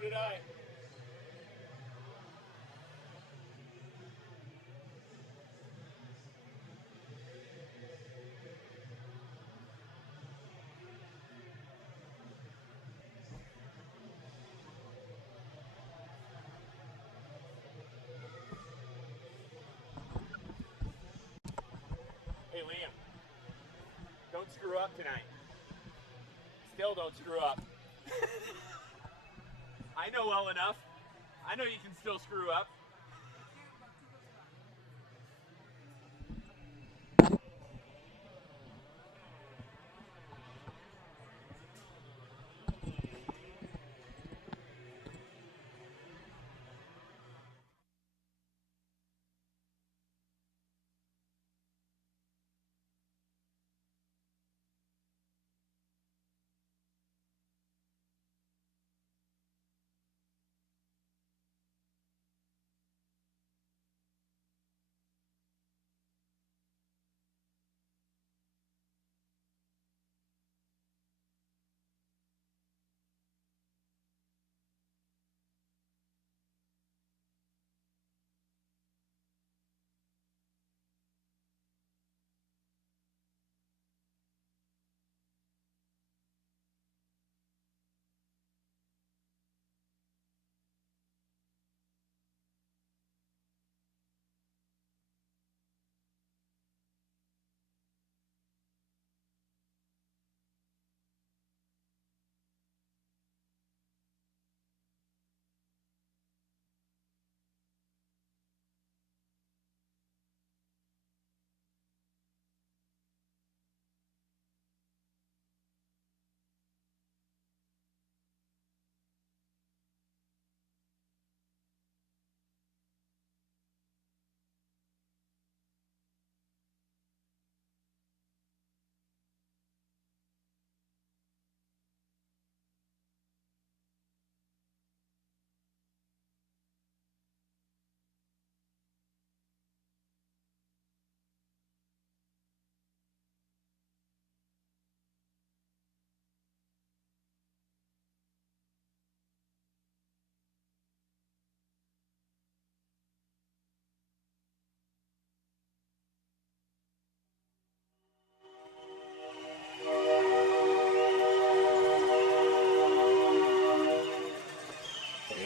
did I. Hey, Liam. Don't screw up tonight. Still don't screw up. I know well enough. I know you can still screw up.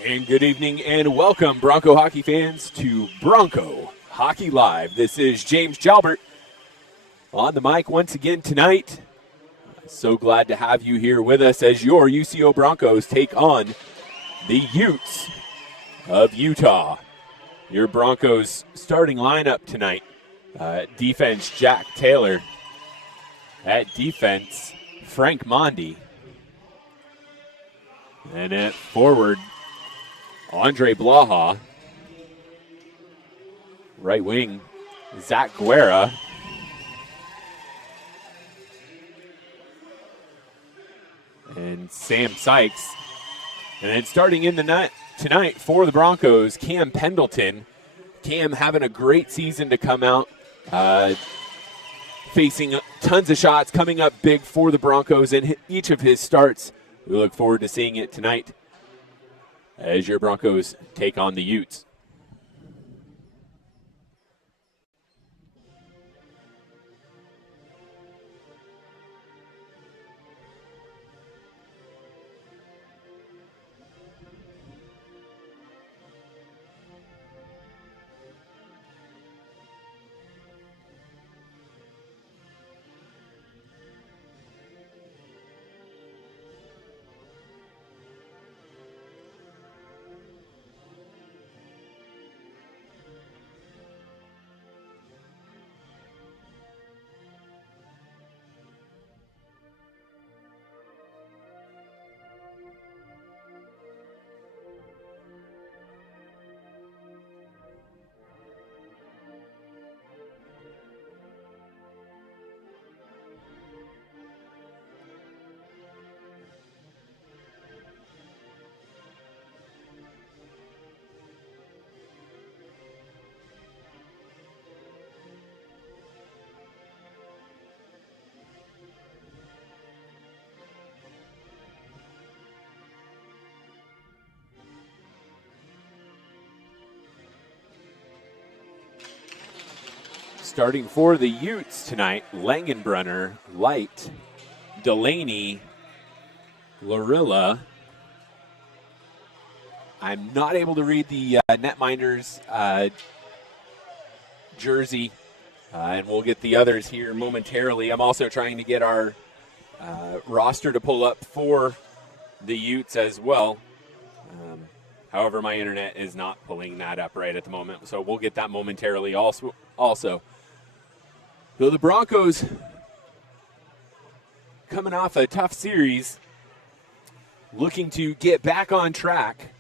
And good evening and welcome, Bronco hockey fans, to Bronco Hockey Live. This is James Jalbert on the mic once again tonight. So glad to have you here with us as your UCO Broncos take on the Utes of Utah. Your Broncos starting lineup tonight. Defense, Jack Taylor. At defense, Frank Mondi. And at forward, Andre Blaha. Right wing, Zach Guerra. And Sam Sykes. And then starting in the net tonight for the Broncos, Cam Pendleton. Cam having a great season to come out. Facing tons of shots, coming up big for the Broncos in each of his starts. We look forward to seeing it tonight as your Broncos take on the Utes. Starting for the Utes tonight, Langenbrunner, Light, Delaney, Lorilla. I'm not able to read the netminders jersey, and we'll get the others here momentarily. I'm also trying to get our roster to pull up for the Utes as well. However, my internet is not pulling that up right at the moment, so we'll get that momentarily also. So the Broncos, coming off a tough series, looking to get back on track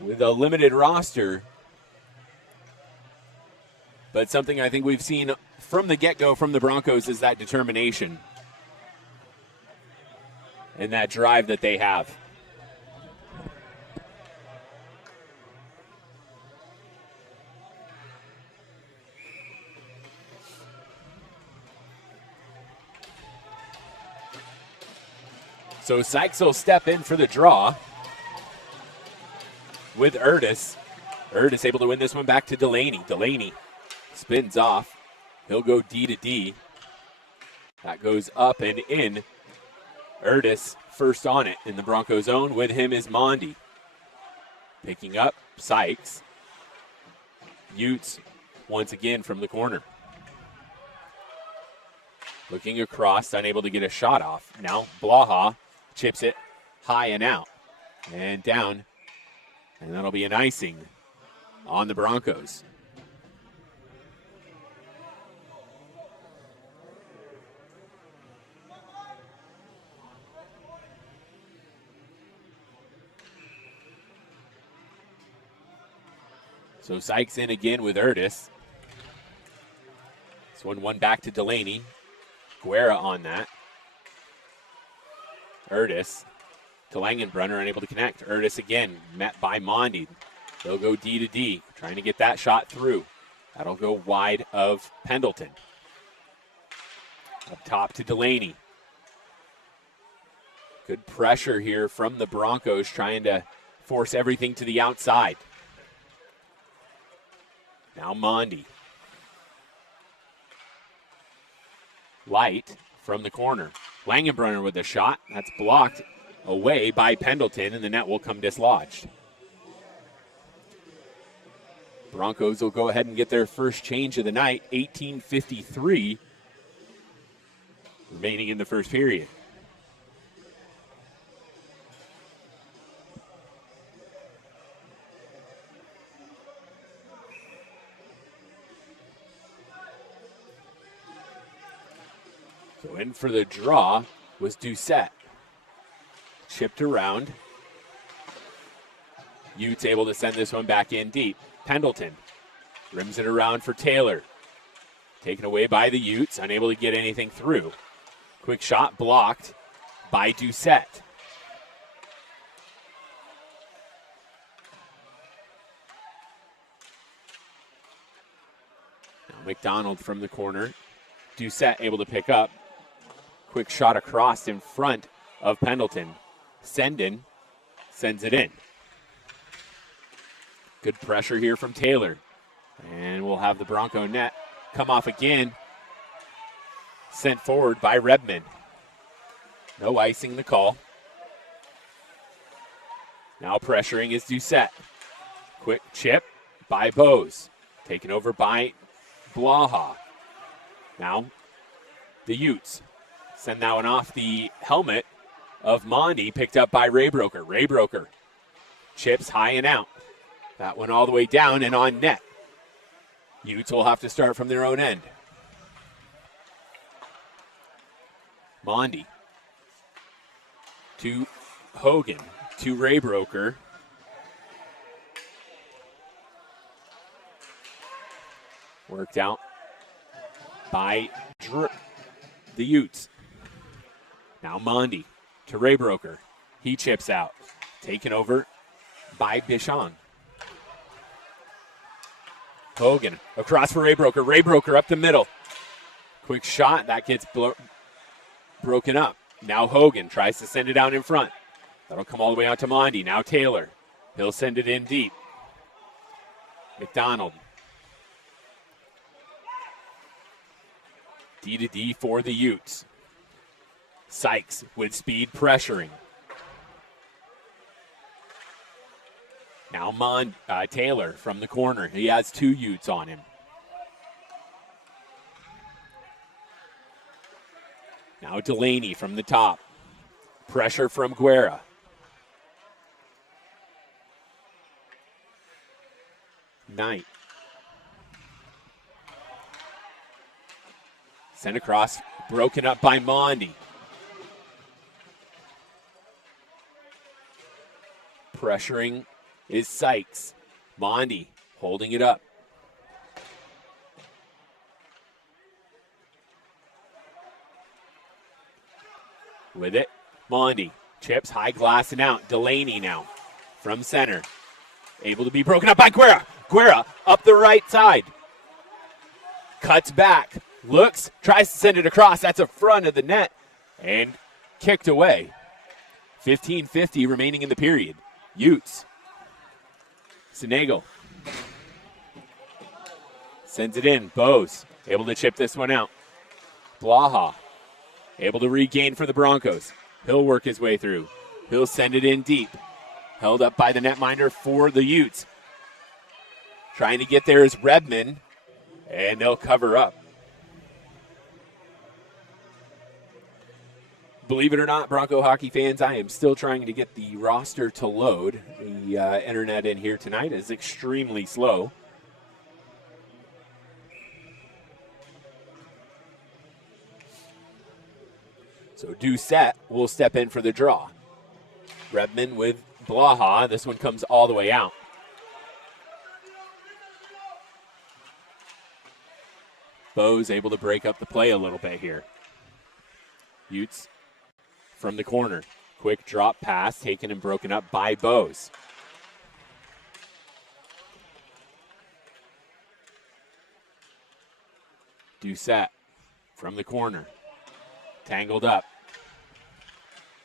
with a limited roster. But something I think we've seen from the get-go from the Broncos is that determination and that drive that they have. So Sykes will step in for the draw with Erdis. Erdis able to win this one back to Delaney. Delaney spins off. He'll go D to D. That goes up and in. Erdis first on it in the Broncos zone. With him is Mondi. Picking up Sykes. Utes once again from the corner. Looking across, unable to get a shot off. Now Blaha chips it high and out and down, and that'll be an icing on the Broncos. So Sykes in again with Erdis. This one back to Delaney. Guerra on that. Erdis to Langenbrunner, unable to connect. Erdis again, met by Mondi. They'll go D to D, trying to get that shot through. That'll go wide of Pendleton. Up top to Delaney. Good pressure here from the Broncos, trying to force everything to the outside. Now Mondi. Light from the corner. Langenbrunner with a shot. That's blocked away by Pendleton, and the net will come dislodged. Broncos will go ahead and get their first change of the night. 18:53 remaining in the first period. So in for the draw was Doucette. Chipped around. Utes able to send this one back in deep. Pendleton rims it around for Taylor. Taken away by the Utes, unable to get anything through. Quick shot blocked by Doucette. Now McDonald from the corner. Doucette able to pick up. Quick shot across in front of Pendleton. Sendin sends it in. Good pressure here from Taylor. And we'll have the Bronco net come off again. Sent forward by Redmond. No icing the call. Now pressuring is Doucette. Quick chip by Bose. Taken over by Blaha. Now the Utes send that one off the helmet of Mondi, picked up by Raybroker. Raybroker chips high and out. That one all the way down and on net. Utes will have to start from their own end. Mondi to Hogan to Raybroker. Worked out by the Utes. Now Mondi to Raybroker. He chips out. Taken over by Bichon. Hogan across for Raybroker. Raybroker up the middle. Quick shot. That gets broken up. Now Hogan tries to send it out in front. That'll come all the way out to Mondi. Now Taylor. He'll send it in deep. McDonald. D to D for the Utes. Sykes with speed pressuring. Now Taylor from the corner. He has 2 Utes on him. Now Delaney from the top. Pressure from Guerra. Knight. Sent across, broken up by Mondi. Pressuring is Sykes. Mondi holding it up. With it, Mondi chips, high glass and out. Delaney now from center. Able to be broken up by Guerra. Guerra up the right side. Cuts back. Looks, tries to send it across. That's a front of the net. And kicked away. 15:50 remaining in the period. Utes. Senegal. Sends it in. Bose able to chip this one out. Blaha able to regain for the Broncos. He'll work his way through. He'll send it in deep. Held up by the netminder for the Utes. Trying to get there is Redmond, and they'll cover up. Believe it or not, Bronco hockey fans, I am still trying to get the roster to load. The internet in here tonight is extremely slow. So Doucette will step in for the draw. Redmond with Blaha. This one comes all the way out. Bo's able to break up the play a little bit here. Utes from the corner. Quick drop pass taken and broken up by Bose. Doucette from the corner. Tangled up.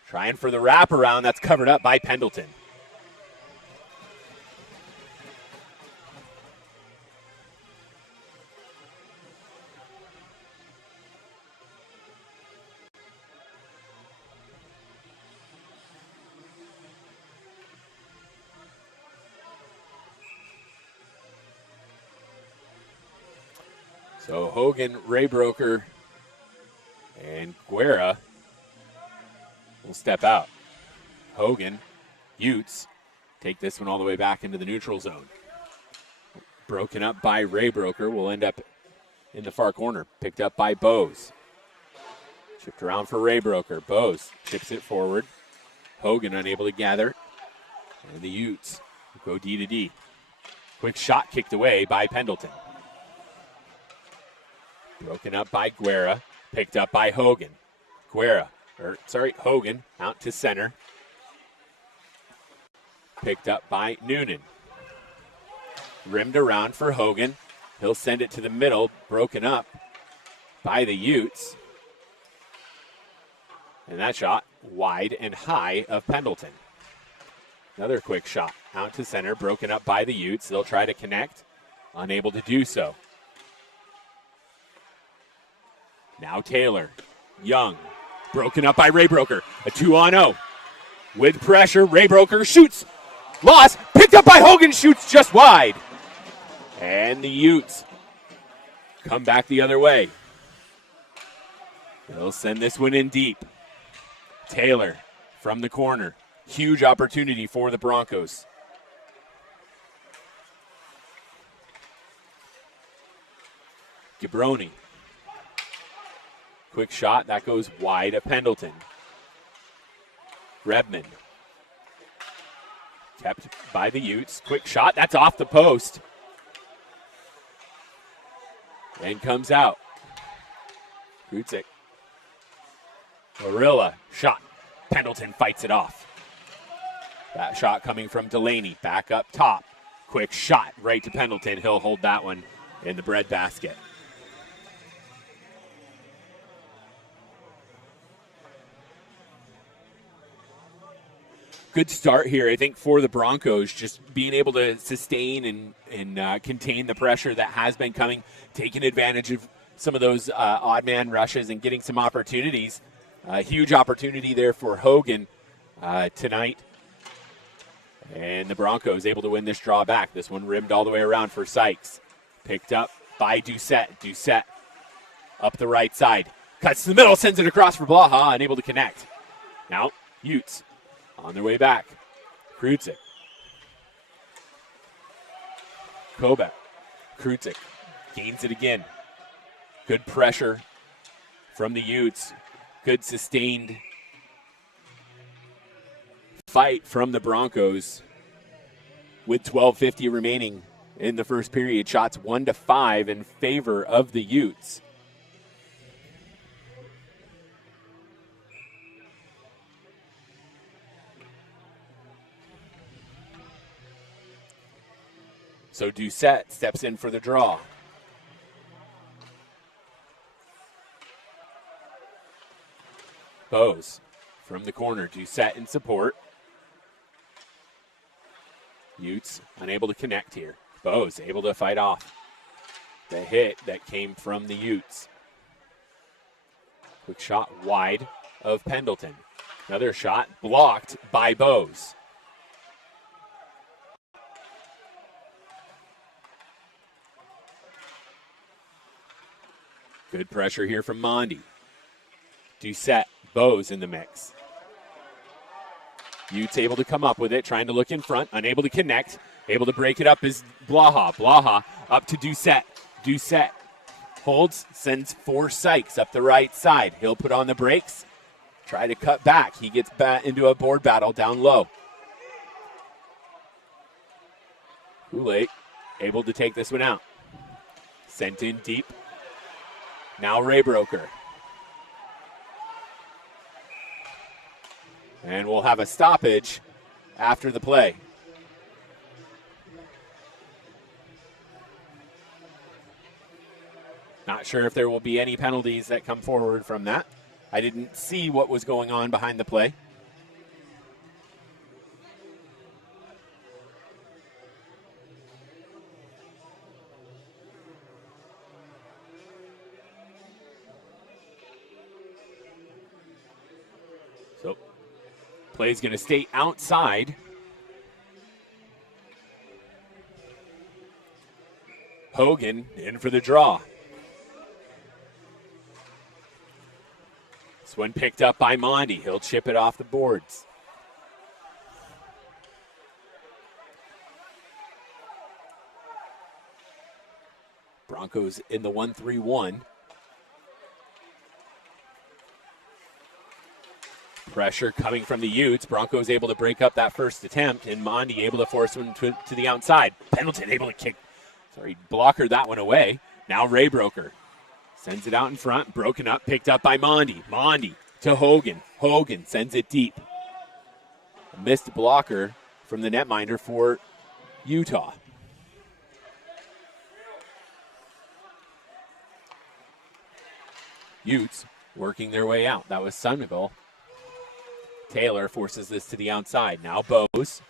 Trying for the wraparound. That's covered up by Pendleton. So Hogan, Raybroker, and Guerra will step out. Hogan, Utes, take this one all the way back into the neutral zone. Broken up by Raybroker, will end up in the far corner. Picked up by Bose. Chipped around for Raybroker. Bose chips it forward. Hogan unable to gather. And the Utes go D to D. Quick shot kicked away by Pendleton. Broken up by Guerra. Picked up by Hogan. Hogan out to center. Picked up by Noonan. Rimmed around for Hogan. He'll send it to the middle. Broken up by the Utes. And that shot wide and high of Pendleton. Another quick shot out to center. Broken up by the Utes. They'll try to connect. Unable to do so. Now Taylor. Young. Broken up by Raybroker. A 2-on-0. With pressure, Raybroker shoots. Lost. Picked up by Hogan. Shoots just wide. And the Utes come back the other way. They'll send this one in deep. Taylor from the corner. Huge opportunity for the Broncos. Gabroni. Quick shot. That goes wide of Pendleton. Redmond. Kept by the Utes. Quick shot. That's off the post. And comes out. Krutzek. Orilla. Shot. Pendleton fights it off. That shot coming from Delaney. Back up top. Quick shot right to Pendleton. He'll hold that one in the breadbasket. Good start here, I think, for the Broncos, just being able to sustain and contain the pressure that has been coming, taking advantage of some of those odd man rushes and getting some opportunities. Huge opportunity there for Hogan tonight. And the Broncos able to win this draw back. This one rimmed all the way around for Sykes. Picked up by Doucette. Doucette up the right side. Cuts to the middle, sends it across for Blaha, unable to connect. Now, Utes on their way back. Krutzik. Kobek. Krutzik gains it again. Good pressure from the Utes. Good sustained fight from the Broncos with 12:50 remaining in the first period. Shots 1-5 in favor of the Utes. So Doucette steps in for the draw. Bose from the corner. Doucette in support. Utes unable to connect here. Bose able to fight off the hit that came from the Utes. Quick shot wide of Pendleton. Another shot blocked by Bose. Good pressure here from Mondi. Doucette, Bose in the mix. Utes able to come up with it, trying to look in front, unable to connect. Able to break it up is Blaha. Blaha up to Doucette. Doucette holds, sends for Sykes up the right side. He'll put on the brakes, try to cut back. He gets back into a board battle down low. Kool-Aid able to take this one out. Sent in deep. Now Raybroker. And we'll have a stoppage after the play. Not sure if there will be any penalties that come forward from that. I didn't see what was going on behind the play. So, play's going to stay outside. Hogan in for the draw. This one picked up by Mondi. He'll chip it off the boards. Broncos in the 1-3-1. Pressure coming from the Utes. Broncos able to break up that first attempt, and Mondi able to force one to the outside. Pendleton able to kick. Blocker that one away. Now Raybroker sends it out in front. Broken up, picked up by Mondi. Mondi to Hogan. Hogan sends it deep. A missed blocker from the netminder for Utah. Utes working their way out. That was Sunnigal. Taylor forces this to the outside. Now Bose.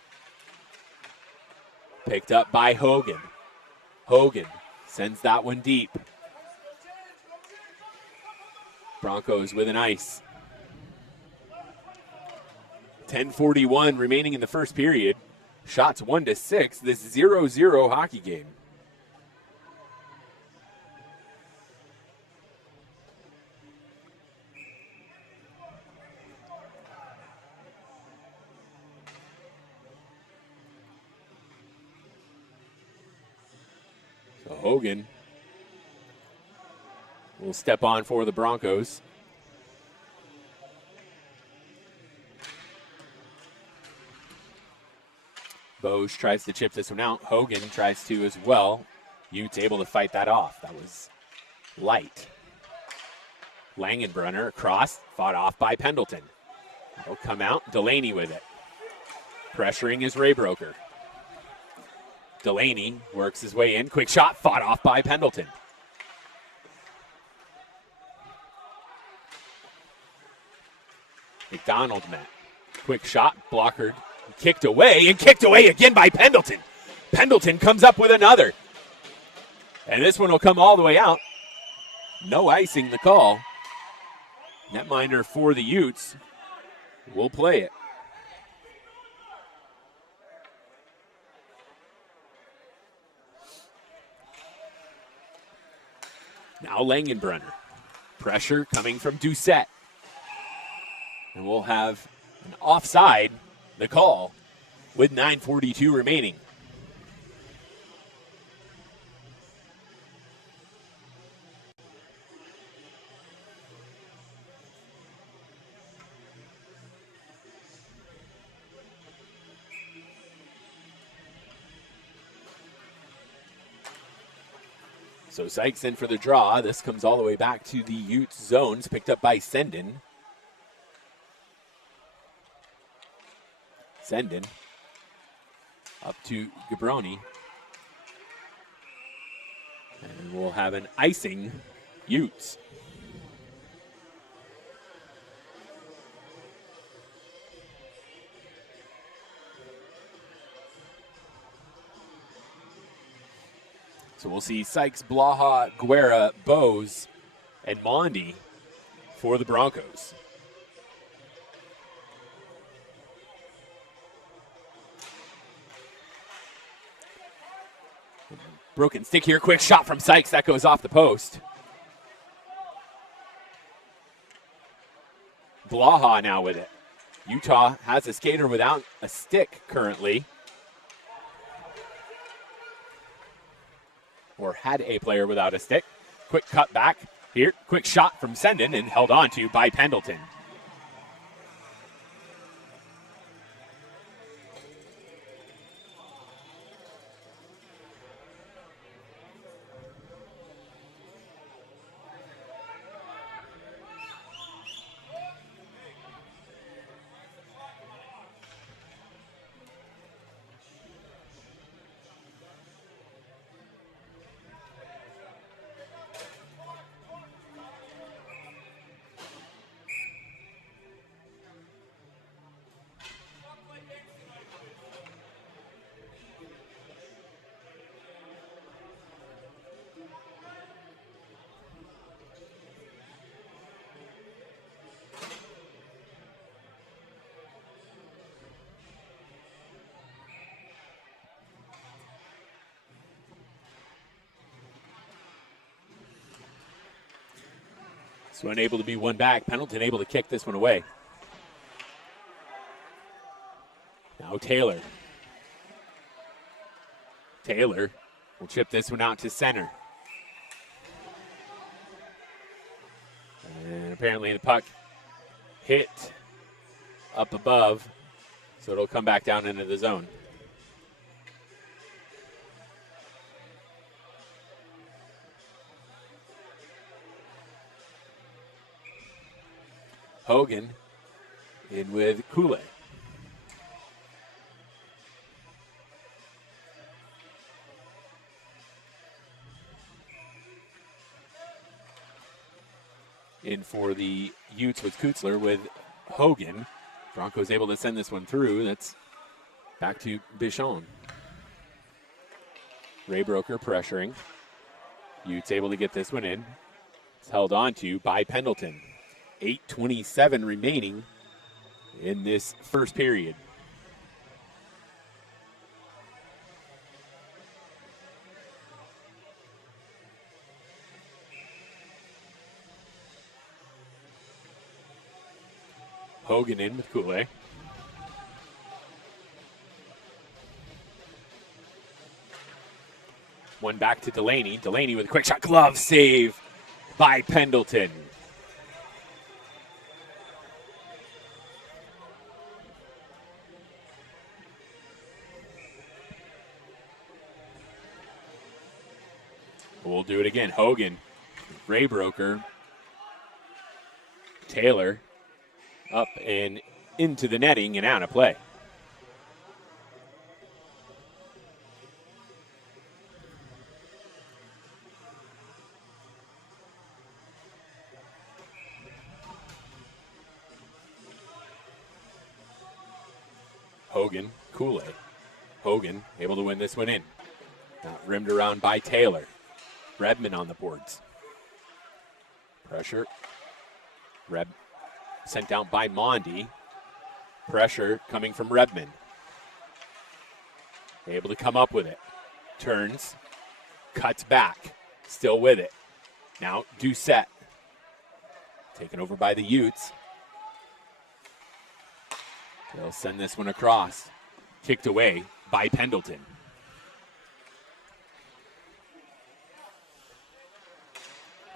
Picked up by Hogan. Hogan sends that one deep. Broncos with an ice. 10:41 remaining in the first period. Shots 1-6. This 0-0 hockey game. So Hogan will step on for the Broncos. Bose tries to chip this one out. Hogan tries to as well. Utes able to fight that off. That was light. Langenbrunner across, fought off by Pendleton. He'll come out. Delaney with it. Pressuring is Raybroker. Delaney works his way in. Quick shot, fought off by Pendleton. McDonald met. Quick shot, blockered, kicked away, and kicked away again by Pendleton. Pendleton comes up with another. And this one will come all the way out. No icing the call. Netminder for the Utes will play it. Now Langenbrunner. Pressure coming from Doucette. And we'll have an offside, the call, with 9:42 remaining. So Sykes in for the draw. This comes all the way back to the Utes zones, picked up by Senden. Senden up to Gabroni. And we'll have an icing Utes. So we'll see Sykes, Blaha, Guerra, Bose, and Mondi for the Broncos. Broken stick here, quick shot from Sykes. That goes off the post. Blaha now with it. Utah has a skater without a stick currently. Or had a player without a stick. Quick cut back here. Quick shot from Senden and held on to by Pendleton. So unable to be one back. Pendleton able to kick this one away. Now Taylor. Taylor will chip this one out to center. And apparently the puck hit up above, so it'll come back down into the zone. Hogan in with Kool-Aid. In for the Utes with Kutzler with Hogan. Broncos able to send this one through. That's back to Bichon. Ray Broker pressuring. Utes able to get this one in. It's held on to by Pendleton. 8:27 remaining in this first period. Hogan in with Kool-Aid. One back to Delaney. Delaney with a quick shot. Glove save by Pendleton. We'll do it again. Hogan, Ray Broker, Taylor, up and into the netting and out of play. Hogan, Kool-Aid. Hogan able to win this one in. Rimmed around by Taylor. Redmond on the boards. Pressure. Sent down by Mondi. Pressure coming from Redmond. Able to come up with it. Turns. Cuts back. Still with it. Now Doucette. Taken over by the Utes. They'll send this one across. Kicked away by Pendleton.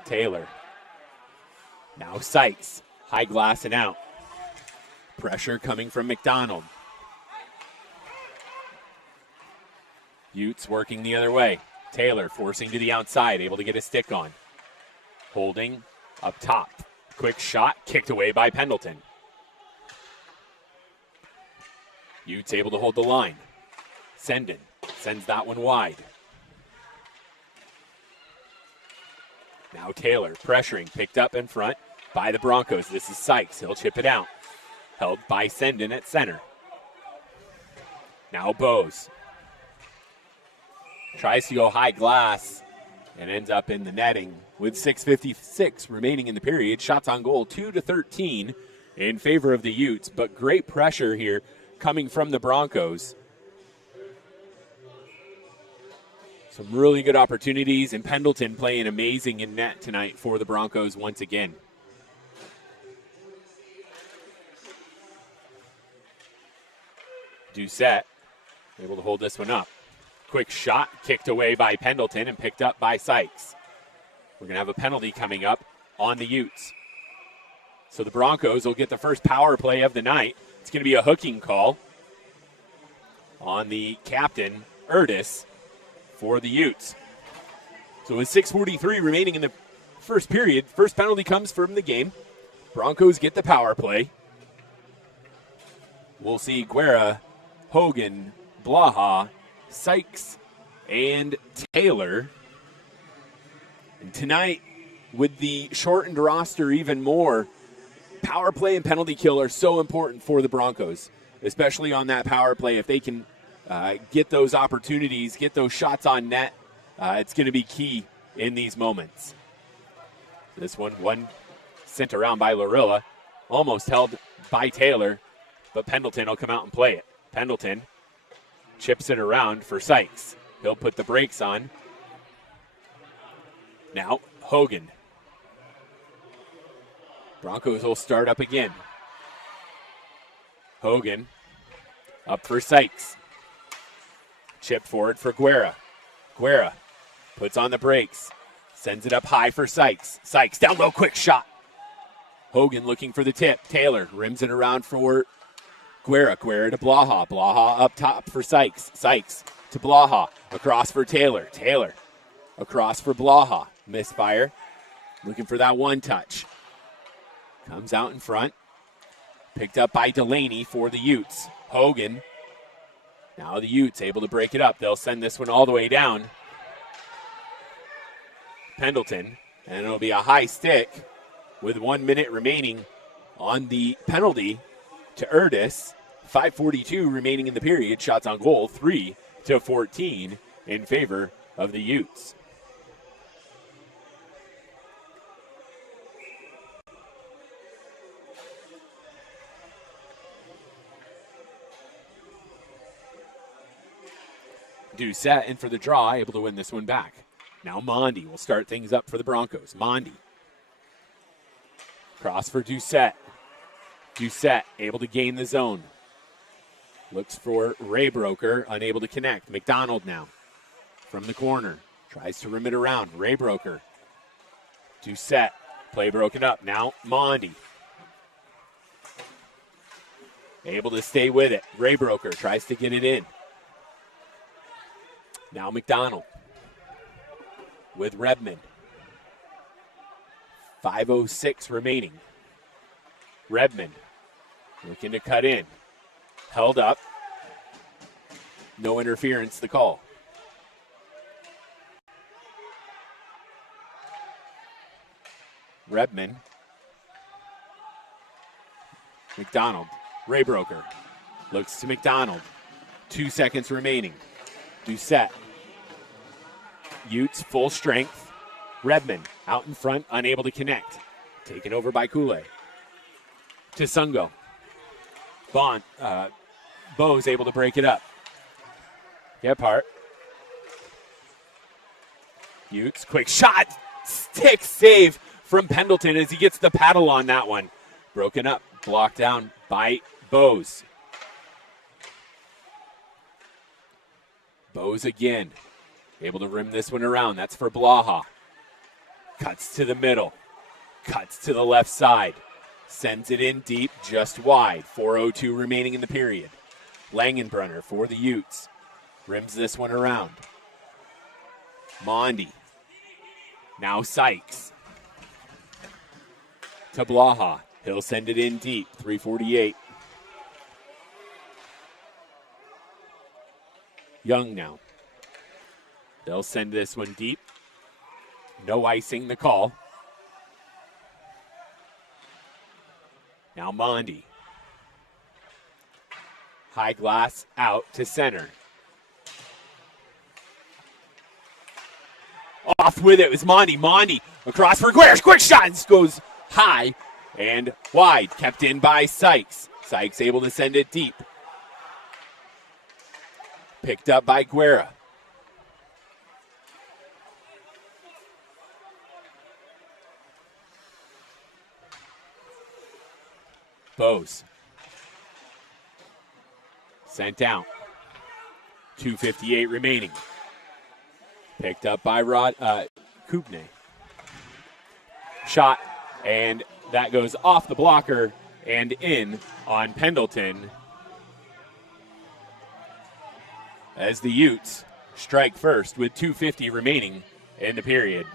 Taylor. Now Sykes. High glass and out. Pressure coming from McDonald. Utes working the other way. Taylor forcing to the outside, able to get a stick on. Holding up top. Quick shot, kicked away by Pendleton. Utes able to hold the line. Sendin sends that one wide. Now Taylor pressuring, picked up in front by the Broncos. This is Sykes, he'll chip it out. Held by Sendin at center. Now Bose. Tries to go high glass and ends up in the netting with 6:56 remaining in the period. Shots on goal 2-13 in favor of the Utes, but great pressure here coming from the Broncos. Some really good opportunities, and Pendleton playing amazing in net tonight for the Broncos once again. Doucette able to hold this one up. Quick shot, kicked away by Pendleton and picked up by Sykes. We're going to have a penalty coming up on the Utes. So the Broncos will get the first power play of the night. It's going to be a hooking call on the captain, Erdis, for the Utes. So with 6:43 remaining in the first period, first penalty comes from the game. Broncos get the power play. We'll see Guerra, Hogan, Blaha, Sykes, and Taylor. And tonight, with the shortened roster even more, power play and penalty kill are so important for the Broncos, especially on that power play. If they can get those opportunities, get those shots on net, it's going to be key in these moments. This one sent around by Lorilla, almost held by Taylor, but Pendleton will come out and play it. Pendleton chips it around for Sykes. He'll put the brakes on. Now, Hogan. Broncos will start up again. Hogan up for Sykes. Chip forward for Guerra. Guerra puts on the brakes. Sends it up high for Sykes. Sykes down low, quick shot. Hogan looking for the tip. Taylor rims it around for Guerra. Guerra to Blaha. Blaha up top for Sykes. Sykes to Blaha. Across for Taylor. Taylor across for Blaha. Misfire. Looking for that one touch. Comes out in front. Picked up by Delaney for the Utes. Hogan. Now the Utes able to break it up. They'll send this one all the way down. Pendleton. And it'll be a high stick with 1 minute remaining on the penalty to Erdis. 5:42 remaining in the period. Shots on goal 3-14 in favor of the Utes. Doucette in for the draw, able to win this one back. Now Mondi will start things up for the Broncos. Mondi. Cross for Doucette. Doucette able to gain the zone. Looks for Raybroker, unable to connect. McDonald now from the corner. Tries to rim it around. Raybroker. Doucette. Play broken up. Now Mondi. Able to stay with it. Raybroker tries to get it in. Now McDonald with Redmond. 5:06 remaining. Redmond looking to cut in. Held up. No interference, the call. Redmond. McDonald. Raybroker looks to McDonald. 2 seconds remaining. Doucette. Utes full strength. Redmond Out in front, unable to connect. Taken over by Kool-Aid. To Sungo. Bo's able to break it up. Gephardt. Utes, quick shot. Stick save from Pendleton as he gets the paddle on that one. Broken up, blocked down by Bose. Bose again. Able to rim this one around. That's for Blaha. Cuts to the middle. Cuts to the left side. Sends it in deep, just wide. 4:02 remaining in the period. Langenbrunner for the Utes. Rims this one around. Mondi. Now Sykes. To Blaha. He'll send it in deep. 3:48. Young now. They'll send this one deep. No icing the call. Now Mondi. High glass out to center. Off with it was Mondi. Mondi across for Guerra. Quick shot. This goes high and wide. Kept in by Sykes. Sykes able to send it deep. Picked up by Guerra. Bose. Sent down. 2:58 remaining. Picked up by Kubne. Shot, and that goes off the blocker and in on Pendleton. As the Utes strike first with 2:50 remaining in the period.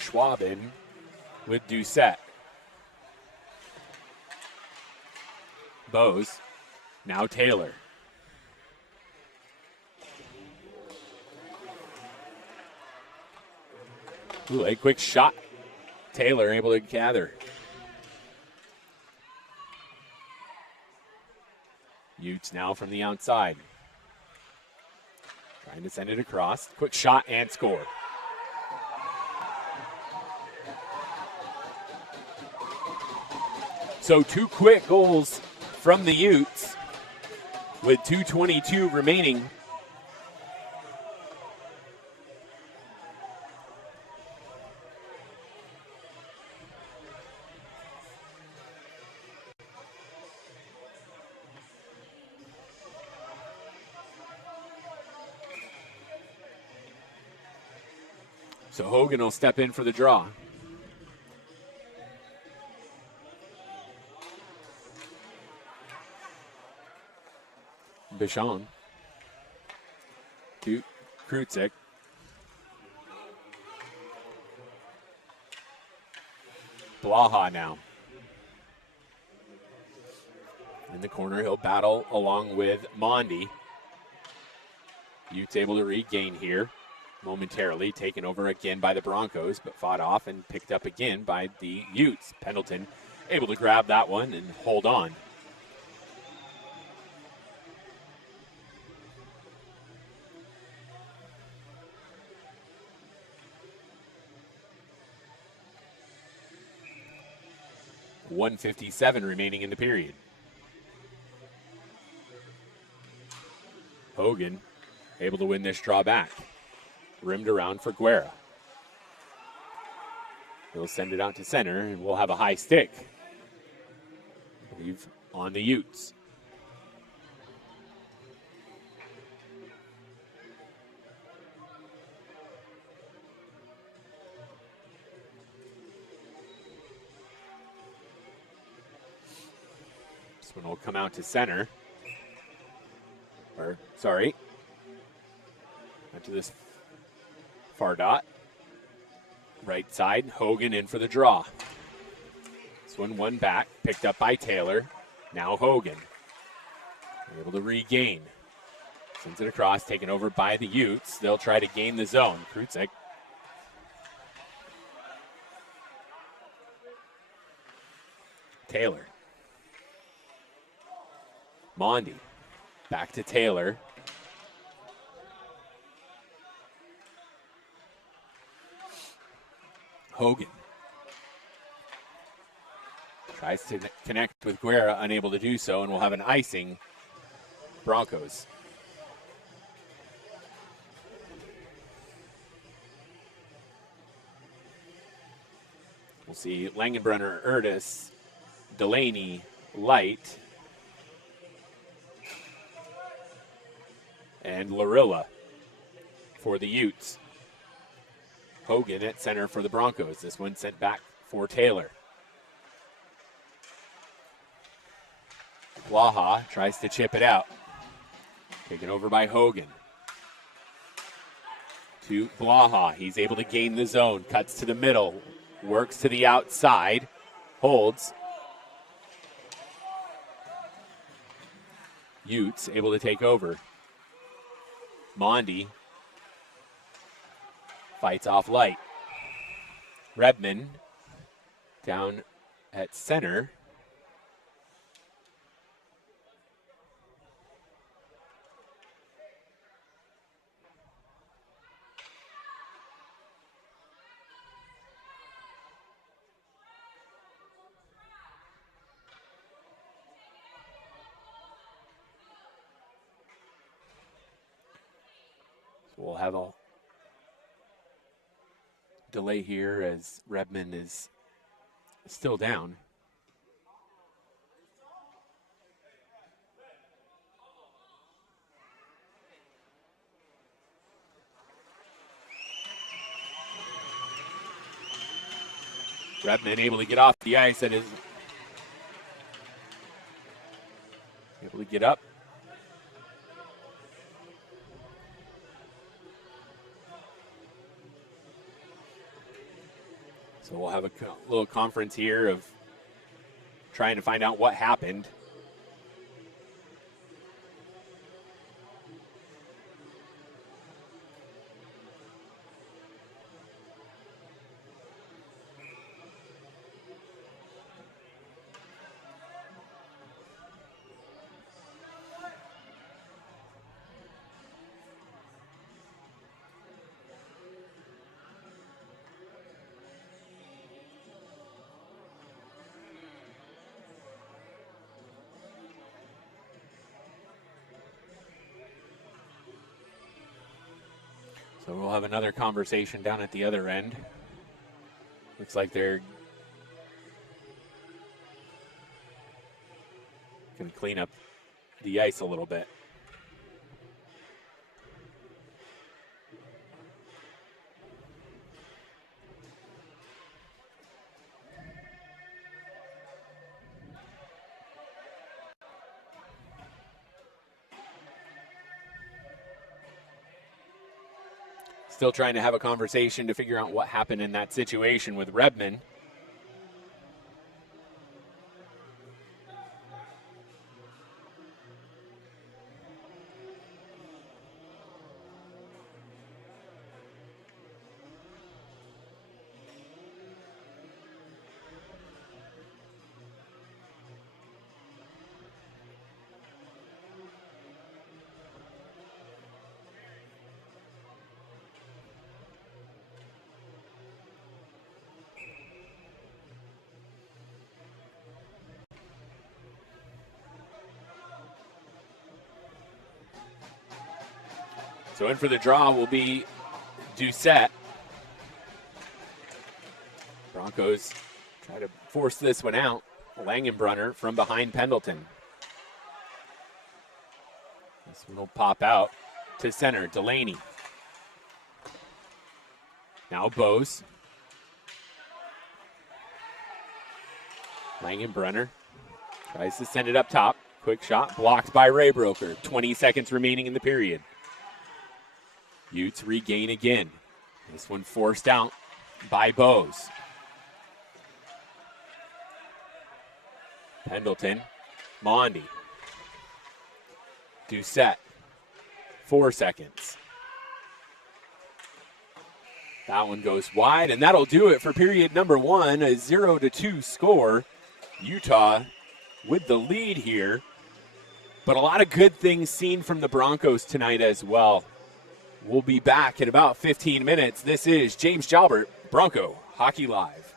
Schwaben with Doucette. Bose. Now Taylor. Ooh, a quick shot. Taylor able to gather. Utes now from the outside. Trying to send it across. Quick shot and score. So 2 quick goals from the Utes with 2:22 remaining. So Hogan will step in for the draw. Bichon to Krutzik. Blaha now. In the corner, he'll battle along with Mondi. Utes able to regain here momentarily, taken over again by the Broncos, but fought off and picked up again by the Utes. Pendleton able to grab that one and hold on. .157 remaining in the period. Hogan able to win this draw back. Rimmed around for Guerra. He'll send it out to center, and we'll have a high stick, I believe, on the Utes. This one will come out to center. Or, sorry, out to this far dot. Right side, Hogan in for the draw. This This one back, picked up by Taylor. Now Hogan. Able to regain. Sends it across, taken over by the Utes. They'll try to gain the zone. Krutzik. Taylor. Mondi. Back to Taylor. Hogan. Tries to connect with Guerra, unable to do so, and we'll have an icing. Broncos. We'll see Langenbrunner, Erdis, Delaney, Light, and Larilla for the Utes. Hogan at center for the Broncos. This one sent back for Taylor. Blaha tries to chip it out. Taken over by Hogan. To Blaha. He's able to gain the zone. Cuts to the middle. Works to the outside. Holds. Utes able to take over. Mondi fights off Light. Redmond down at center. We'll have a delay here as Redmond is still down. Redmond able to get off the ice and is able to get up. So we'll have a little conference here of trying to find out what happened. So we'll have another conversation down at the other end. Looks like they're going to clean up the ice a little bit. Still trying to have a conversation to figure out what happened in that situation with Redmond. So in for the draw will be Doucette. Broncos try to force this one out. Langenbrunner from behind Pendleton. This one will pop out to center. Delaney. Now Bose. Langenbrunner tries to send it up top. Quick shot blocked by Raybroker. 20 seconds remaining in the period. Utes regain again. This one forced out by Bose. Pendleton, Mondi, Doucette, 4 seconds. That one goes wide, and that'll do it for period number 1, a 0-2 score. Utah with the lead here, but a lot of good things seen from the Broncos tonight as well. We'll be back in about 15 minutes. This is James Jalbert, Bronco Hockey Live.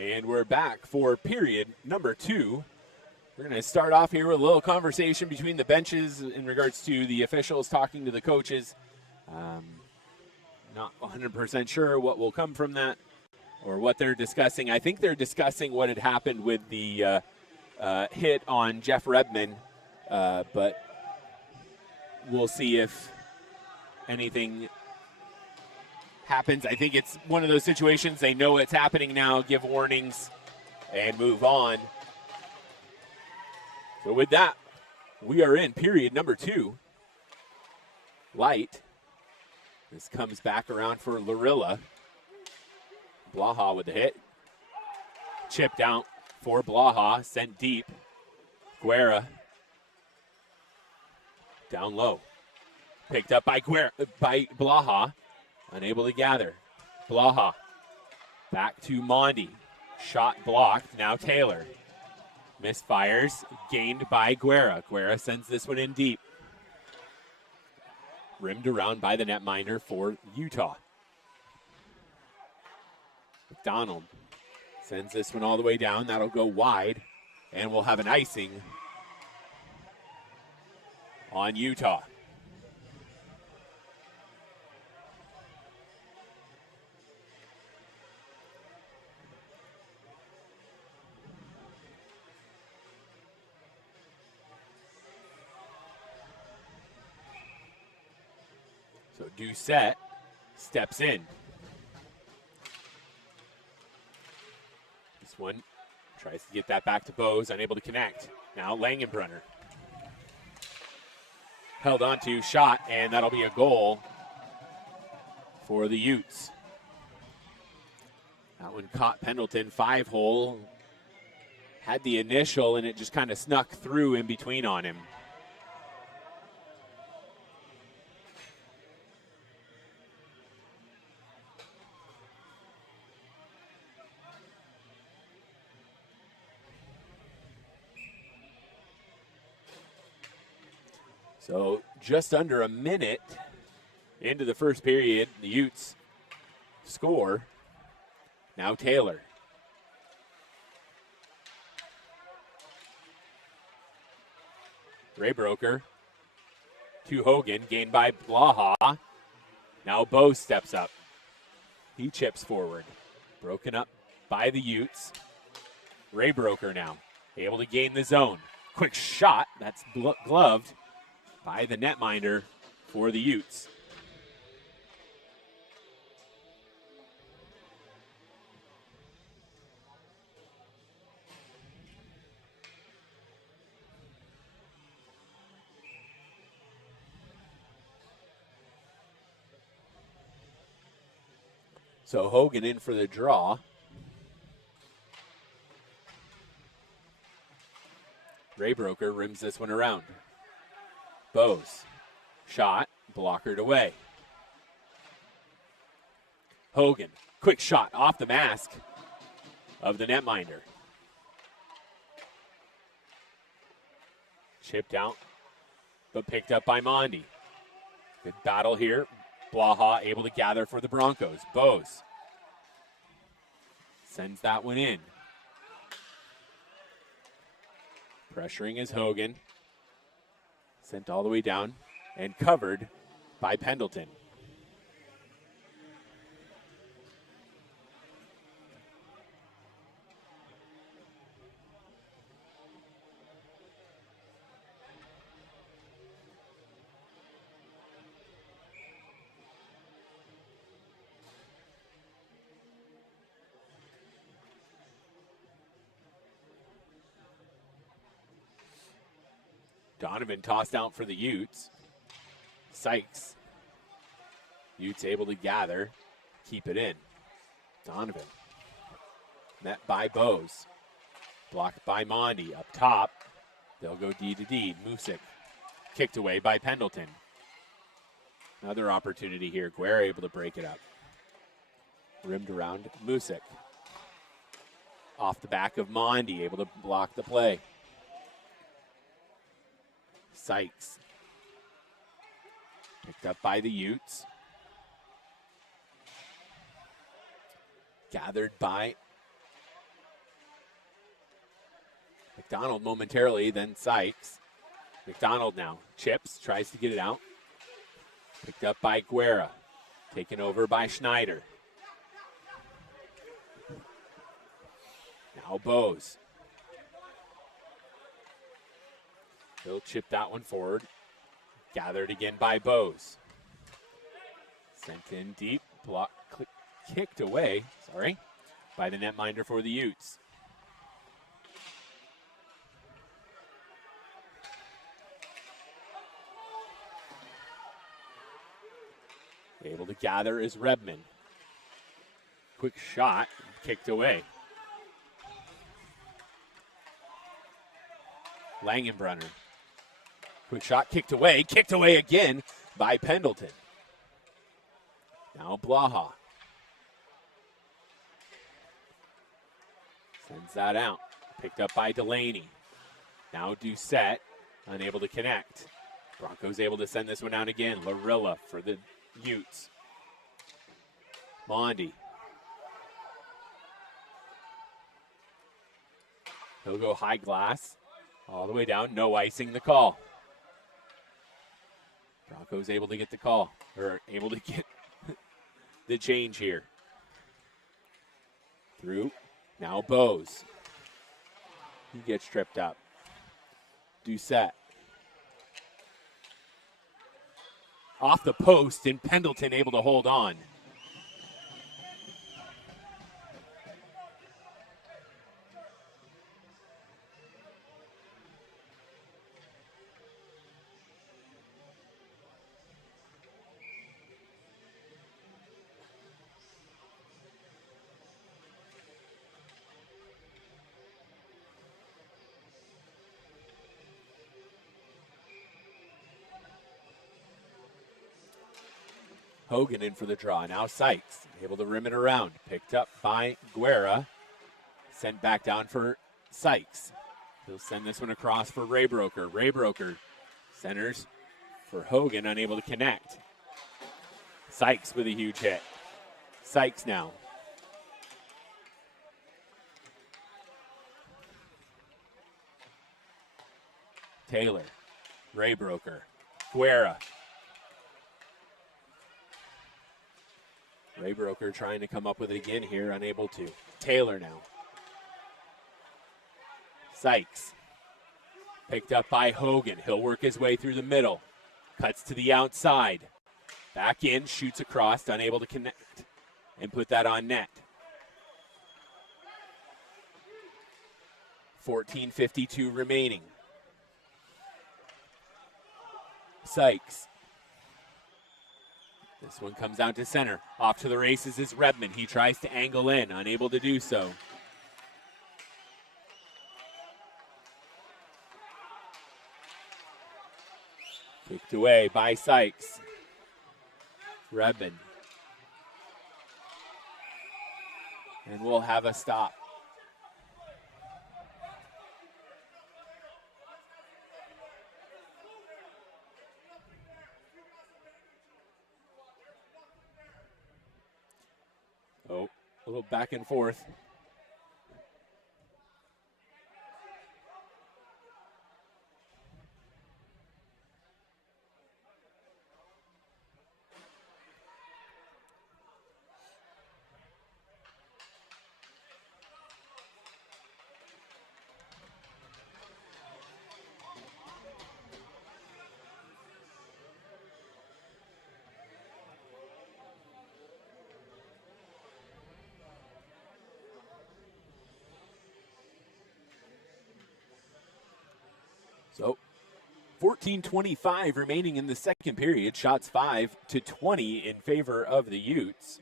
And we're back for period number 2. We're going to start off here with a little conversation between the benches in regards to the officials talking to the coaches. Not 100% sure what will come from that or what they're discussing. I think they're discussing what had happened with the hit on Jeff Redman, but we'll see if anything happens. I think it's one of those situations they know it's happening now, give warnings, and move on. So with that, we are in period number 2. Light. This comes back around for Larilla. Blaha with the hit. Chipped out for Blaha, sent deep. Guerra. Down low. Picked up by Blaha. Unable to gather. Blaha. Back to Mondi. Shot blocked. Now Taylor. Misfires. Gained by Guerra. Guerra sends this one in deep. Rimmed around by the netminder for Utah. McDonald sends this one all the way down. That'll go wide. And we'll have an icing on Utah. So Doucette steps in. This one tries to get that back to Bose, unable to connect. Now Langenbrunner. Held on to, shot, and that'll be a goal for the Utes. That one caught Pendleton, 5-hole. Had the initial, and it just kind of snuck through in between on him. So just under a minute into the first period, the Utes score. Now Taylor. Raybroker to Hogan, gained by Blaha. Now Bo steps up. He chips forward. Broken up by the Utes. Raybroker now able to gain the zone. Quick shot. That's gloved by the netminder for the Utes. So Hogan in for the draw. Raybroker rims this one around. Bose. Shot. Blockered away. Hogan. Quick shot off the mask of the netminder. Chipped out, but picked up by Mondi. Good battle here. Blaha able to gather for the Broncos. Bose sends that one in. Pressuring is Hogan. Sent all the way down and covered by Pendleton. Donovan tossed out for the Utes. Sykes. Utes able to gather, keep it in. Donovan. Met by Bose. Blocked by Mondi. Up top. They'll go D to D. Musick. Kicked away by Pendleton. Another opportunity here. Guerra able to break it up. Rimmed around Musick. Off the back of Mondi. Able to block the play. Sykes. Picked up by the Utes. Gathered by McDonald momentarily, then Sykes. McDonald now chips, tries to get it out. Picked up by Guerra. Taken over by Schneider. Now Bose. He'll chip that one forward. Gathered again by Bose. Sent in deep, kicked away, by the netminder for the Utes. Able to gather is Redmond. Quick shot, kicked away. Langenbrunner. Quick shot, kicked away again by Pendleton. Now Blaha. Sends that out. Picked up by Delaney. Now Doucette, unable to connect. Broncos able to send this one out again. Larilla for the Utes. Mondi. He'll go high glass. All the way down. No icing, the call. Broncos able to get the call. Or able to get the change here. Through. Now Bose. He gets tripped up. Doucette. Off the post, and Pendleton able to hold on. Hogan in for the draw. Now Sykes able to rim it around. Picked up by Guerra. Sent back down for Sykes. He'll send this one across for Raybroker. Raybroker centers for Hogan, unable to connect. Sykes with a huge hit. Sykes now. Taylor. Raybroker. Guerra. Raybroker trying to come up with it again here, unable to. Taylor now. Sykes. Picked up by Hogan. He'll work his way through the middle. Cuts to the outside. Back in, shoots across, unable to connect. And put that on net. 14:52 remaining. Sykes. This one comes out to center. Off to the races is Redmond. He tries to angle in, unable to do so. Kicked away by Sykes. Redmond. And we'll have a stop. Oh, a little back and forth. So 14:25 remaining in the second period. Shots 5-20 in favor of the Utes.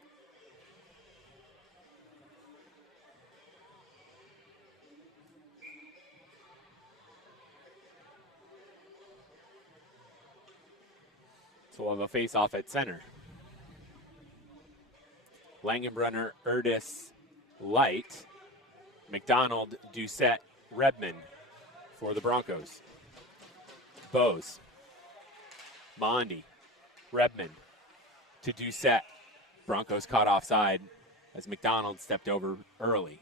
So we'll have a face-off at center. Langenbrunner, Erdis, Light, McDonald, Doucette, Redmond for the Broncos. Bose, Mondi, Redmond to Doucette. Broncos caught offside as McDonald stepped over early.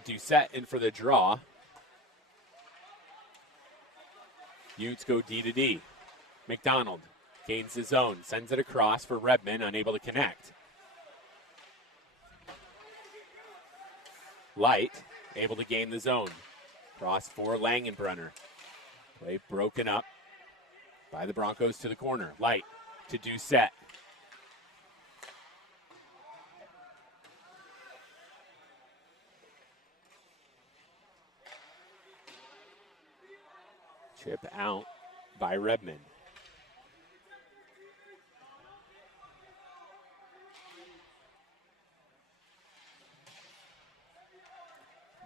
Doucette in for the draw. Utes go D to D. McDonald gains his own, sends it across for Redmond, unable to connect. Light, able to gain the zone. Cross for Langenbrunner. Play broken up by the Broncos to the corner. Light to Doucette. Chip out by Redmond.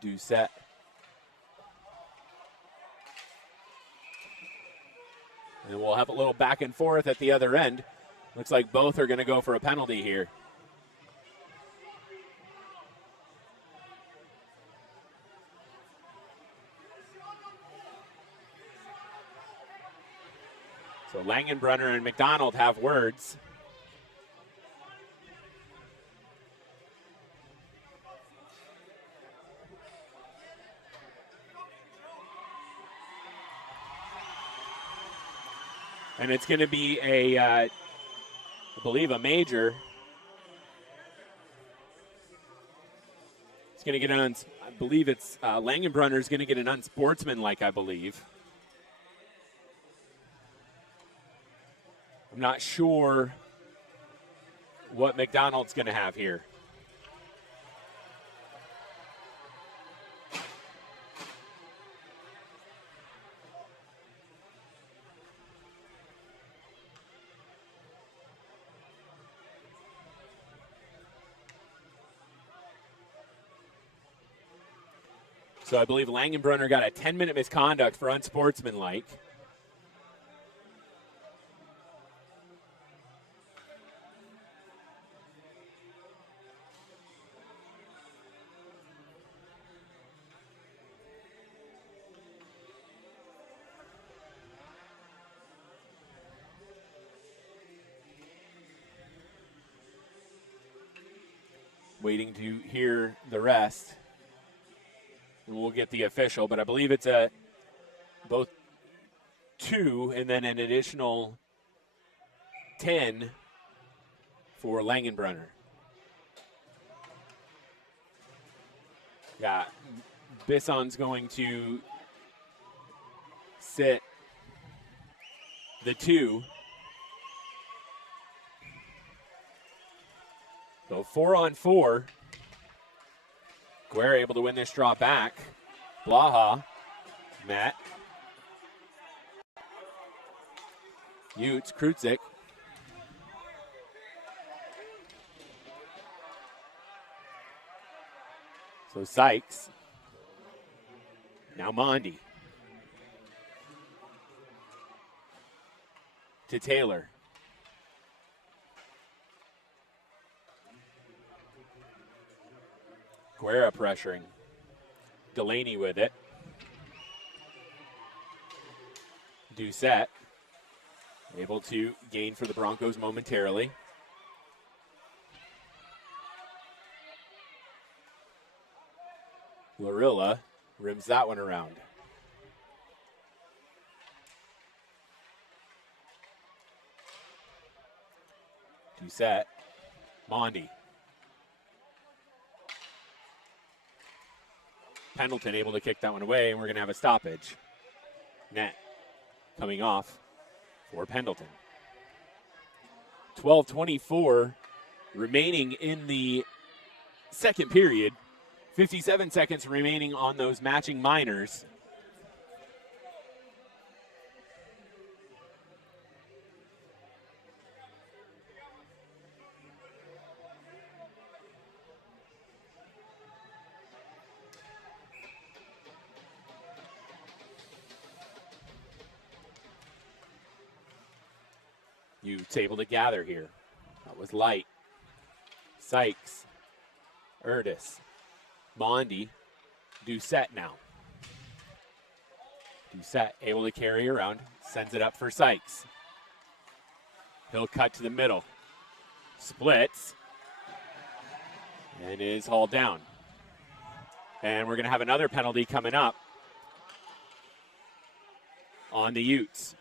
Doucette. And we'll have a little back and forth at the other end. Looks like both are going to go for a penalty here. So Langenbrunner and McDonald have words. And it's going to be I believe a major. It's going to get I believe it's Langenbrunner is going to get an unsportsmanlike, I believe. I'm not sure what McDonald's going to have here. So I believe Langenbrunner got a 10-minute misconduct for unsportsmanlike. Waiting to hear the rest. And we'll get the official, but I believe it's both 2 and then an additional 10 for Langenbrunner. Yeah, Bisson's going to sit the 2. So 4-on-4. Guerra able to win this draw back. Blaha, Matt. Utes, Krutzik. So Sykes. Now Mondi. To Taylor. Guerra pressuring. Delaney with it. Doucette able to gain for the Broncos momentarily. Larilla rims that one around. Doucette. Mondi. Pendleton able to kick that one away, and we're going to have a stoppage. Net coming off for Pendleton. 12:24 remaining in the second period. 57 seconds remaining on those matching minors. Utes able to gather here. That was Light. Sykes. Erdis. Mondi. Doucette now. Doucette able to carry around. Sends it up for Sykes. He'll cut to the middle. Splits. And is hauled down. And we're going to have another penalty coming up on the Utes.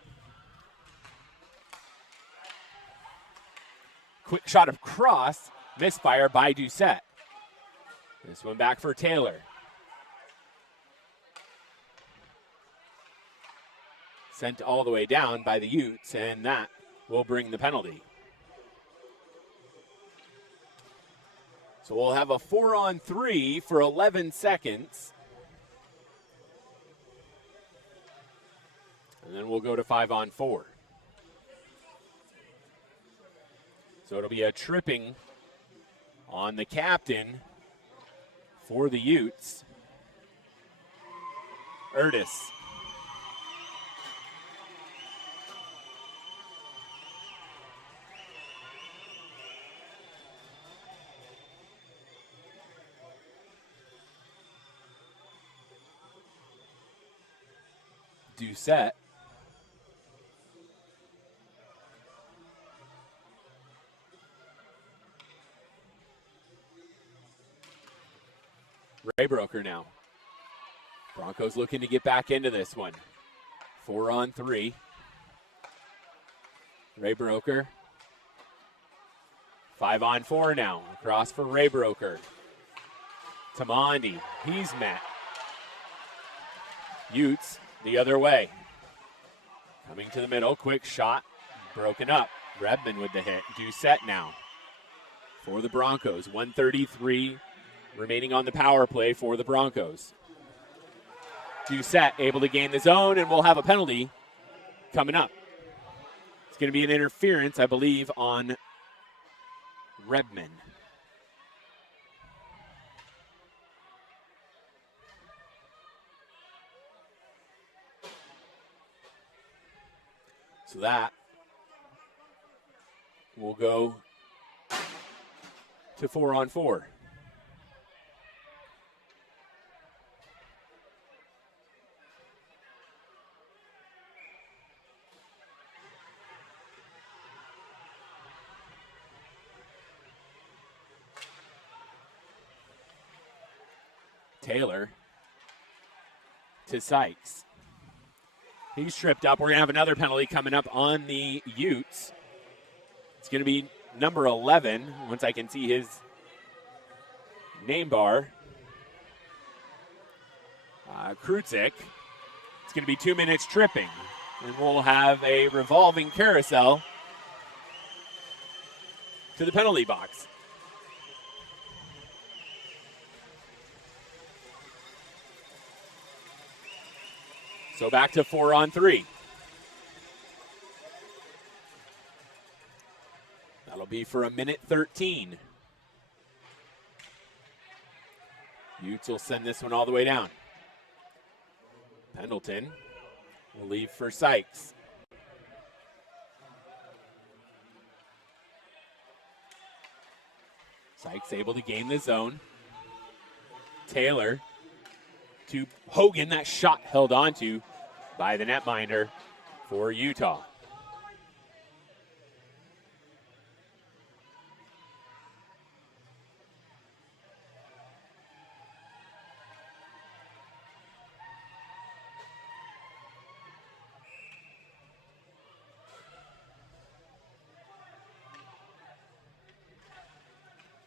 Quick shot of cross, misfire by Doucette. This one back for Taylor. Sent all the way down by the Utes, and that will bring the penalty. So we'll have a 4-on-3 for 11 seconds. And then we'll go to 5-on-4. So it'll be a tripping on the captain for the Utes. Erdis. Doucette. Raybroker now. Broncos looking to get back into this one. 4-on-3. Raybroker. 5-on-4 now. Across for Raybroker. Tamandi. He's met. Utes the other way. Coming to the middle. Quick shot. Broken up. Redmond with the hit. Doucette now for the Broncos. 1:33 remaining on the power play for the Broncos. Doucette able to gain the zone, and we'll have a penalty coming up. It's going to be an interference, I believe, on Redmond. So that will go to 4-on-4. Taylor to Sykes. He's tripped up. We're going to have another penalty coming up on the Utes. It's going to be number 11, once I can see his name bar. Krutzik. It's going to be 2 minutes tripping. And we'll have a revolving carousel to the penalty box. So back to 4-on-3. That'll be for 1:13. Utes will send this one all the way down. Pendleton will leave for Sykes. Sykes able to gain the zone. Taylor to Hogan. That shot held onto by the netminder for Utah.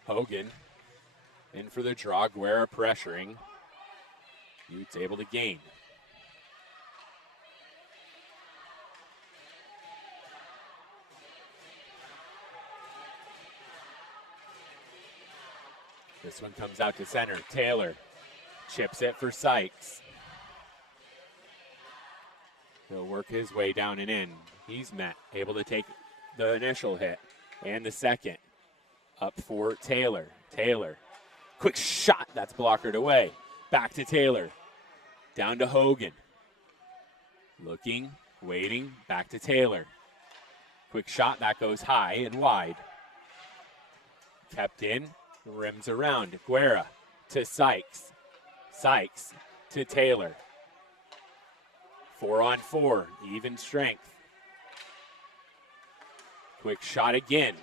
Hogan in for the draw. Guerra pressuring. Utes able to gain. This one comes out to center. Taylor chips it for Sykes. He'll work his way down and in. He's met, able to take the initial hit and the second. Up for Taylor. Taylor, quick shot, that's blockered away. Back to Taylor. Down to Hogan. Looking, waiting, back to Taylor. Quick shot, that goes high and wide. Kept in, rims around. Guerra to Sykes. Sykes to Taylor. 4-on-4, even strength. Quick shot again.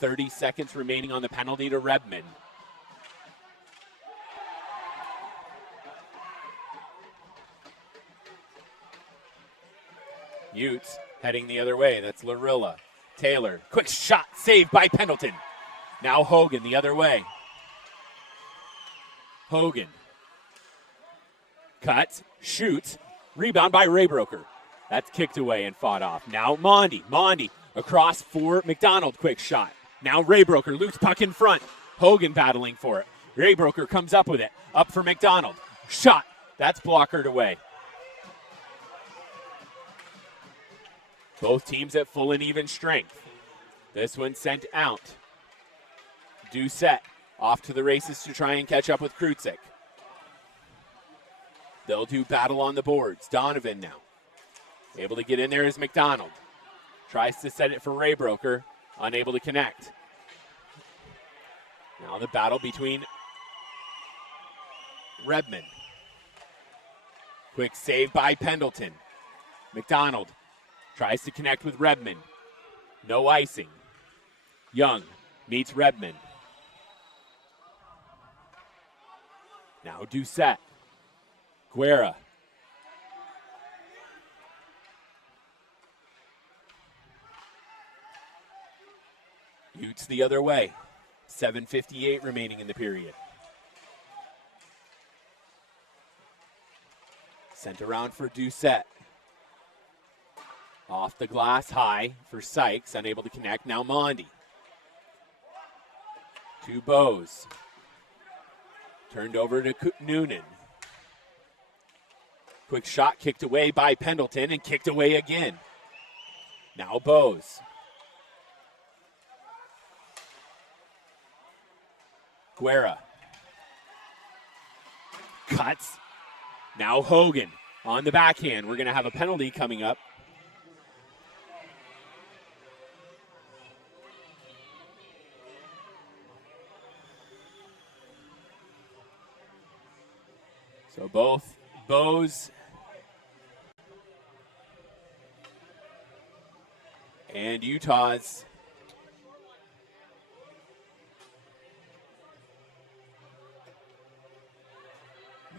30 seconds remaining on the penalty to Redmond. Utes heading the other way. That's Larilla. Taylor, quick shot, saved by Pendleton. Now Hogan the other way. Hogan cuts, shoots, rebound by Raybroker. That's kicked away and fought off. Now Mondi across for McDonald, quick shot. Now Raybroker, loose puck in front. Hogan battling for it. Raybroker comes up with it, up for McDonald. Shot, that's blockered away. Both teams at full and even strength. This one sent out. Doucette off to the races to try and catch up with Krutzik. They'll do battle on the boards. Donovan now. Able to get in there is McDonald. Tries to set it for Raybroker. Unable to connect. Now the battle between Redmond. Quick save by Pendleton. McDonald tries to connect with Redmond. No icing. Young meets Redmond. Now Doucette. Guerra. Utes the other way. 7:58 remaining in the period. Sent around for Doucette. Off the glass high for Sykes, unable to connect. Now Mondi. To Bose. Turned over to Noonan. Quick shot kicked away by Pendleton and kicked away again. Now Bose. Guerra. Cuts. Now Hogan on the backhand. We're going to have a penalty coming up. So both Bose and Utah's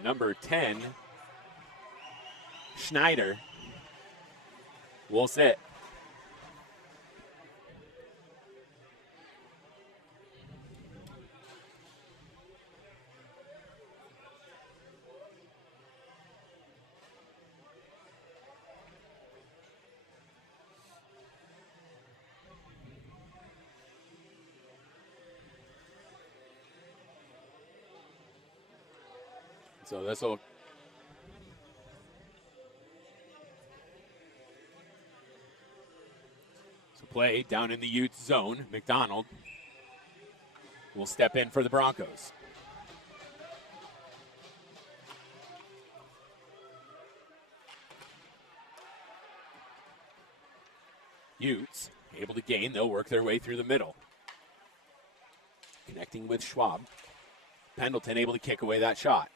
number 10, Schneider, will sit. So this will play down in the Utes zone. McDonald will step in for the Broncos. Utes able to gain. They'll work their way through the middle. Connecting with Schwab. Pendleton able to kick away that shot.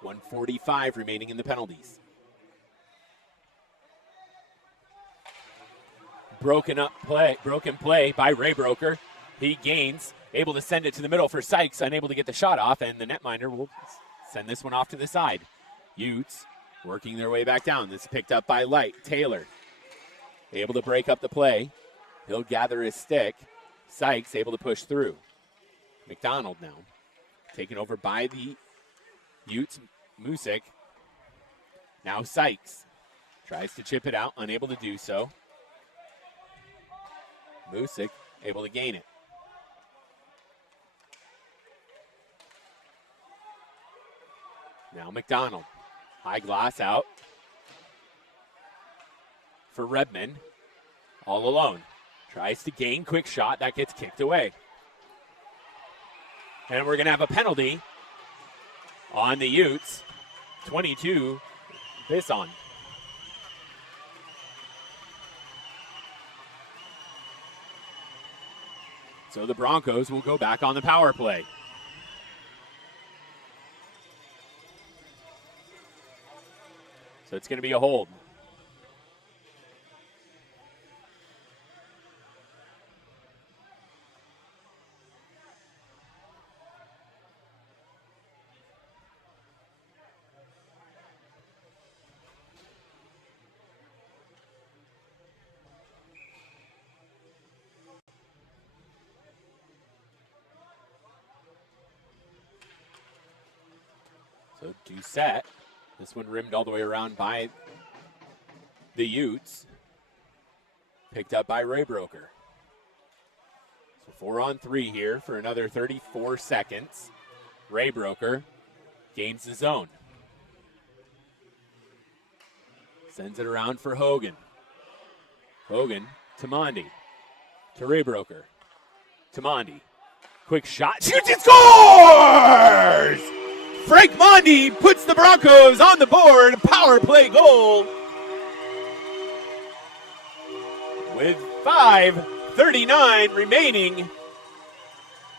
1:45 remaining in the penalties. Broken play by Raybroker. He gains, able to send it to the middle for Sykes, unable to get the shot off, and the netminder will send this one off to the side. Utes working their way back down. This is picked up by Light. Taylor able to break up the play. He'll gather his stick. Sykes able to push through. McDonald now taken over by the Utes. Musick. Now Sykes tries to chip it out, unable to do so. Musick able to gain it. Now McDonald. High glass out for Redmond. All alone. Tries to gain, quick shot. That gets kicked away. And we're going to have a penalty on the Utes. 22, Bisson. So the Broncos will go back on the power play. So it's going to be a hold. So Doucette. This one rimmed all the way around by the Utes. Picked up by Raybroker. So 4-on-3 here for another 34 seconds. Raybroker gains the zone. Sends it around for Hogan. Hogan to Mondi. To Raybroker. To Mondi. Quick shot. Shoots and scores! Frank Mondi puts the Broncos on the board. Power play goal. With 5:39 remaining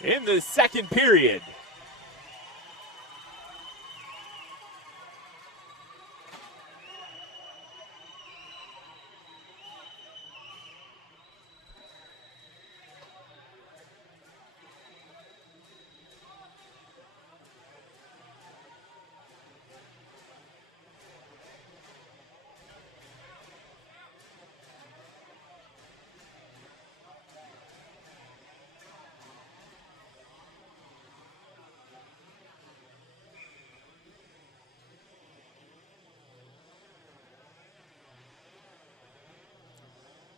in the second period.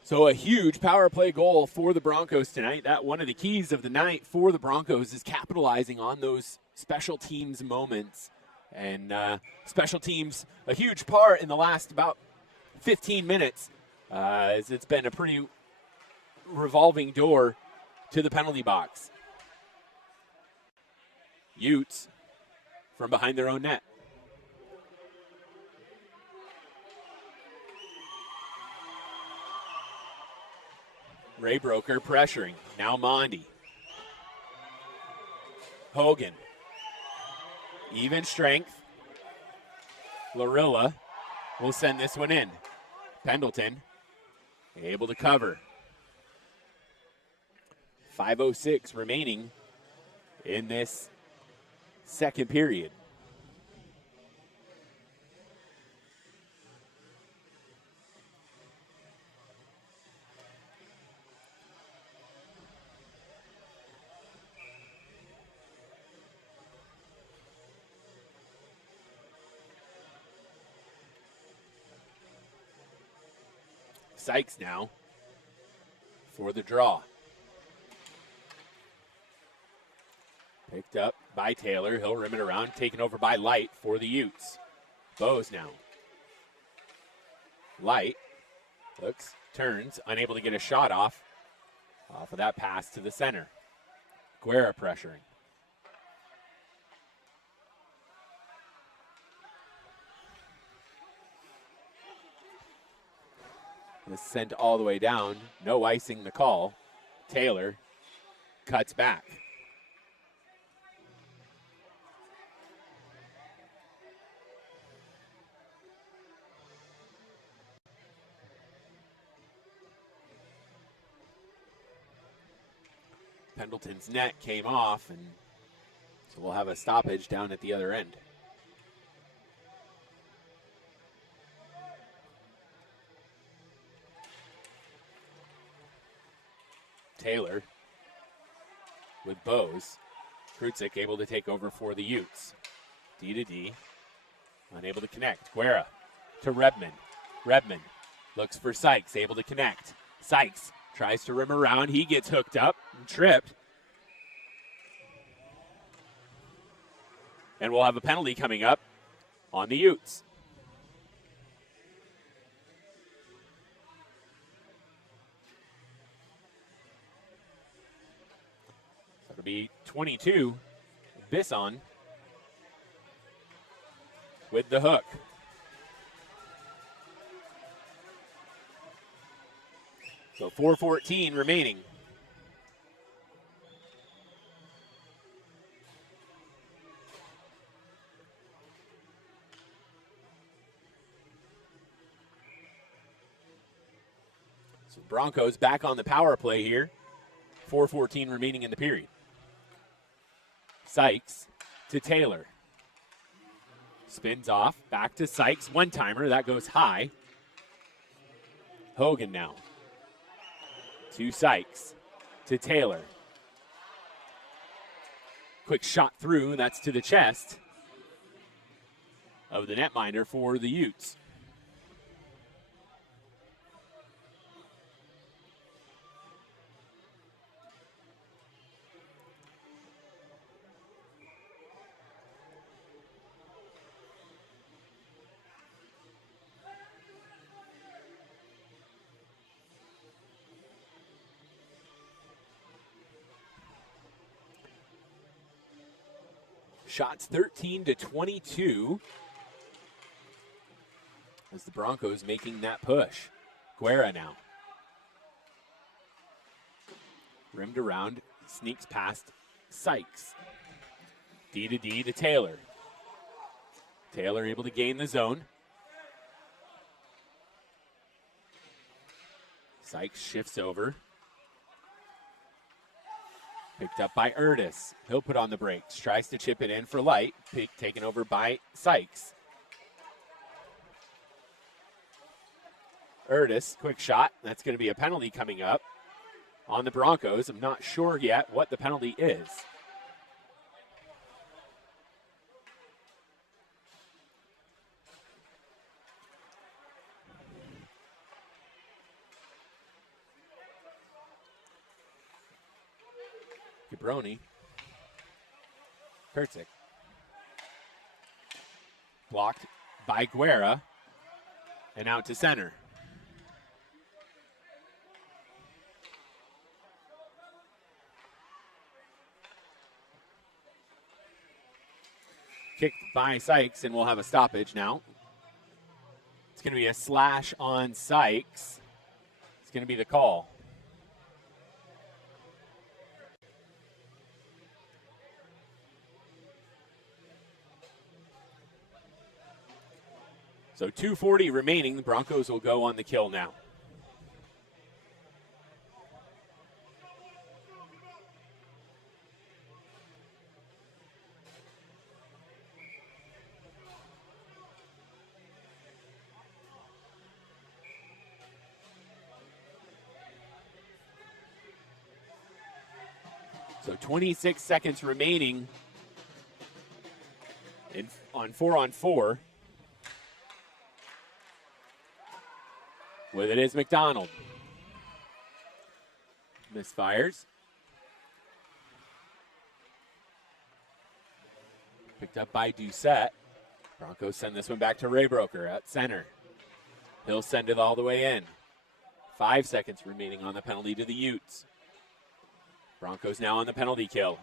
So a huge power play goal for the Broncos tonight. That one of the keys of the night for the Broncos is capitalizing on those special teams moments. And special teams, a huge part in the last about 15 minutes, as it's been a pretty revolving door to the penalty box. Utes from behind their own net. Raybroker pressuring. Now Mondi. Hogan. Even strength. Larilla will send this one in. Pendleton able to cover. 5:06 remaining in this second period. Sykes now for the draw. Picked up by Taylor. He'll rim it around. Taken over by Light for the Utes. Bose now. Light looks, turns, unable to get a shot off of that pass to the center. Guerra pressuring. This sent all the way down. No icing the call. Taylor cuts back. Pendleton's net came off, and so we'll have a stoppage down at the other end. Taylor with Bose. Krutzik able to take over for the Utes. D to D. Unable to connect. Guerra to Redmond. Redmond looks for Sykes. Able to connect. Sykes tries to rim around. He gets hooked up and tripped. And we'll have a penalty coming up on the Utes. It'll be 22. Bisson with the hook. So 4:14 remaining. So Broncos back on the power play here. 4:14 remaining in the period. Sykes to Taylor. Spins off, back to Sykes. One-timer, that goes high. Hogan now. To Sykes. To Taylor. Quick shot through, that's to the chest. of the netminder for the Utes. Shots 13-22 as the Broncos making that push. Guerra now. Rimmed around, sneaks past Sykes. D to D to Taylor. Taylor able to gain the zone. Sykes shifts over. Picked up by Erdis. He'll put on the brakes. Tries to chip it in for Light. Taken over by Sykes. Erdis, quick shot. That's going to be a penalty coming up on the Broncos. I'm not sure yet what the penalty is. Cabroni. Kurtzik. Blocked by Guerra. And out to center. Kicked by Sykes, and we'll have a stoppage now. It's going to be a slash on Sykes. It's going to be the call. So 2:40 remaining. The Broncos will go on the kill now. So 26 seconds remaining on 4-on-4. With it is McDonald. Misfires. Picked up by Doucette. Broncos send this one back to Raybroker at center. He'll send it all the way in. 5 seconds remaining on the penalty to the Utes. Broncos now on the penalty kill.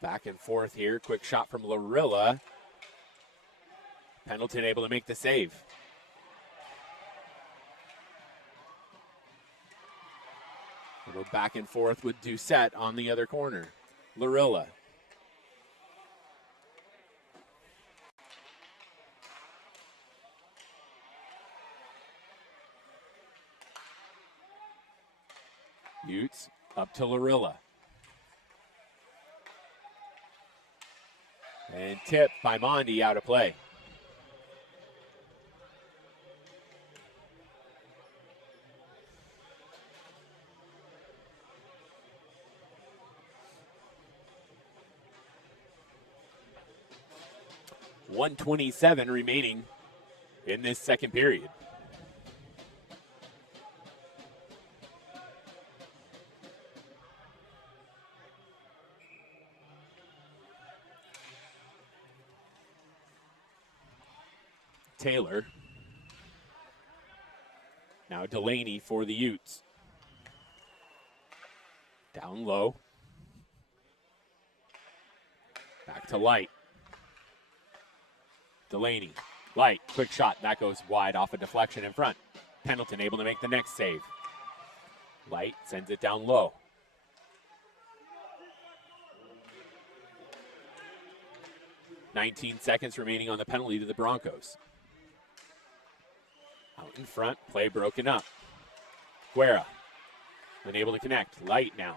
Back and forth here. Quick shot from Larilla. Pendleton able to make the save. A little back and forth with Doucette on the other corner. Larilla. Utes up to Larilla. And tip by Mondi, out of play. .127 remaining in this second period. Taylor. Now Delaney for the Utes. Down low. Back to Light. Delaney. Light. Quick shot. That goes wide off a deflection in front. Pendleton able to make the next save. Light sends it down low. .19 seconds remaining on the penalty to the Broncos. Out in front, play broken up. Guerra, unable to connect. Light now.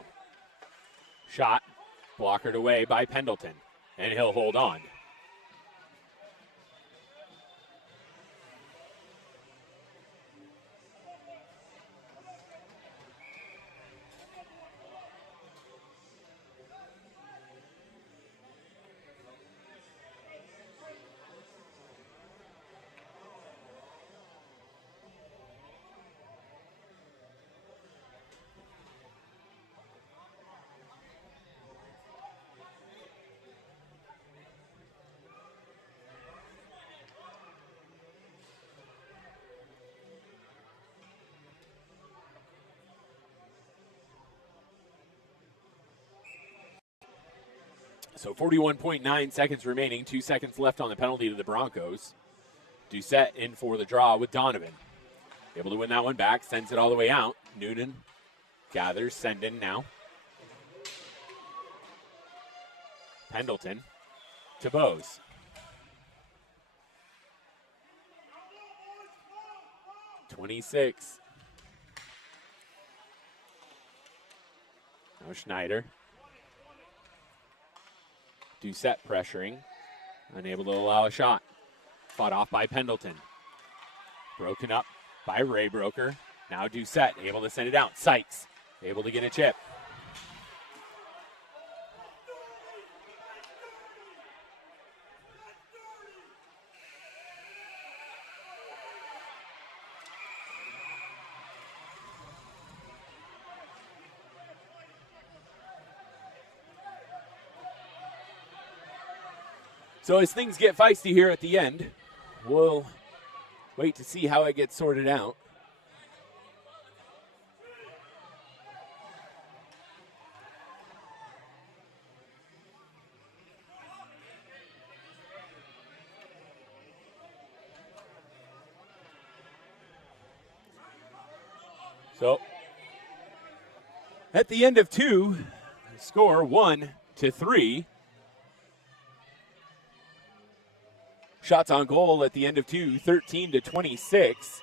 Shot, blockered away by Pendleton, and he'll hold on. So 41.9 seconds remaining, 2 seconds left on the penalty to the Broncos. Doucette in for the draw with Donovan. Able to win that one back, sends it all the way out. Noonan gathers, send in now. Pendleton to Bose. .26. Now Schneider. Doucette pressuring. Unable to allow a shot. Fought off by Pendleton. Broken up by Raybroker. Now Doucette able to send it out. Sykes able to get a chip. So as things get feisty here at the end, we'll wait to see how it gets sorted out. So at the end of 2, score 1-3. Shots on goal at the end of 2, 13-26.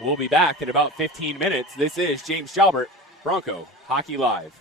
We'll be back in about 15 minutes. This is James Jalbert, Bronco Hockey Live.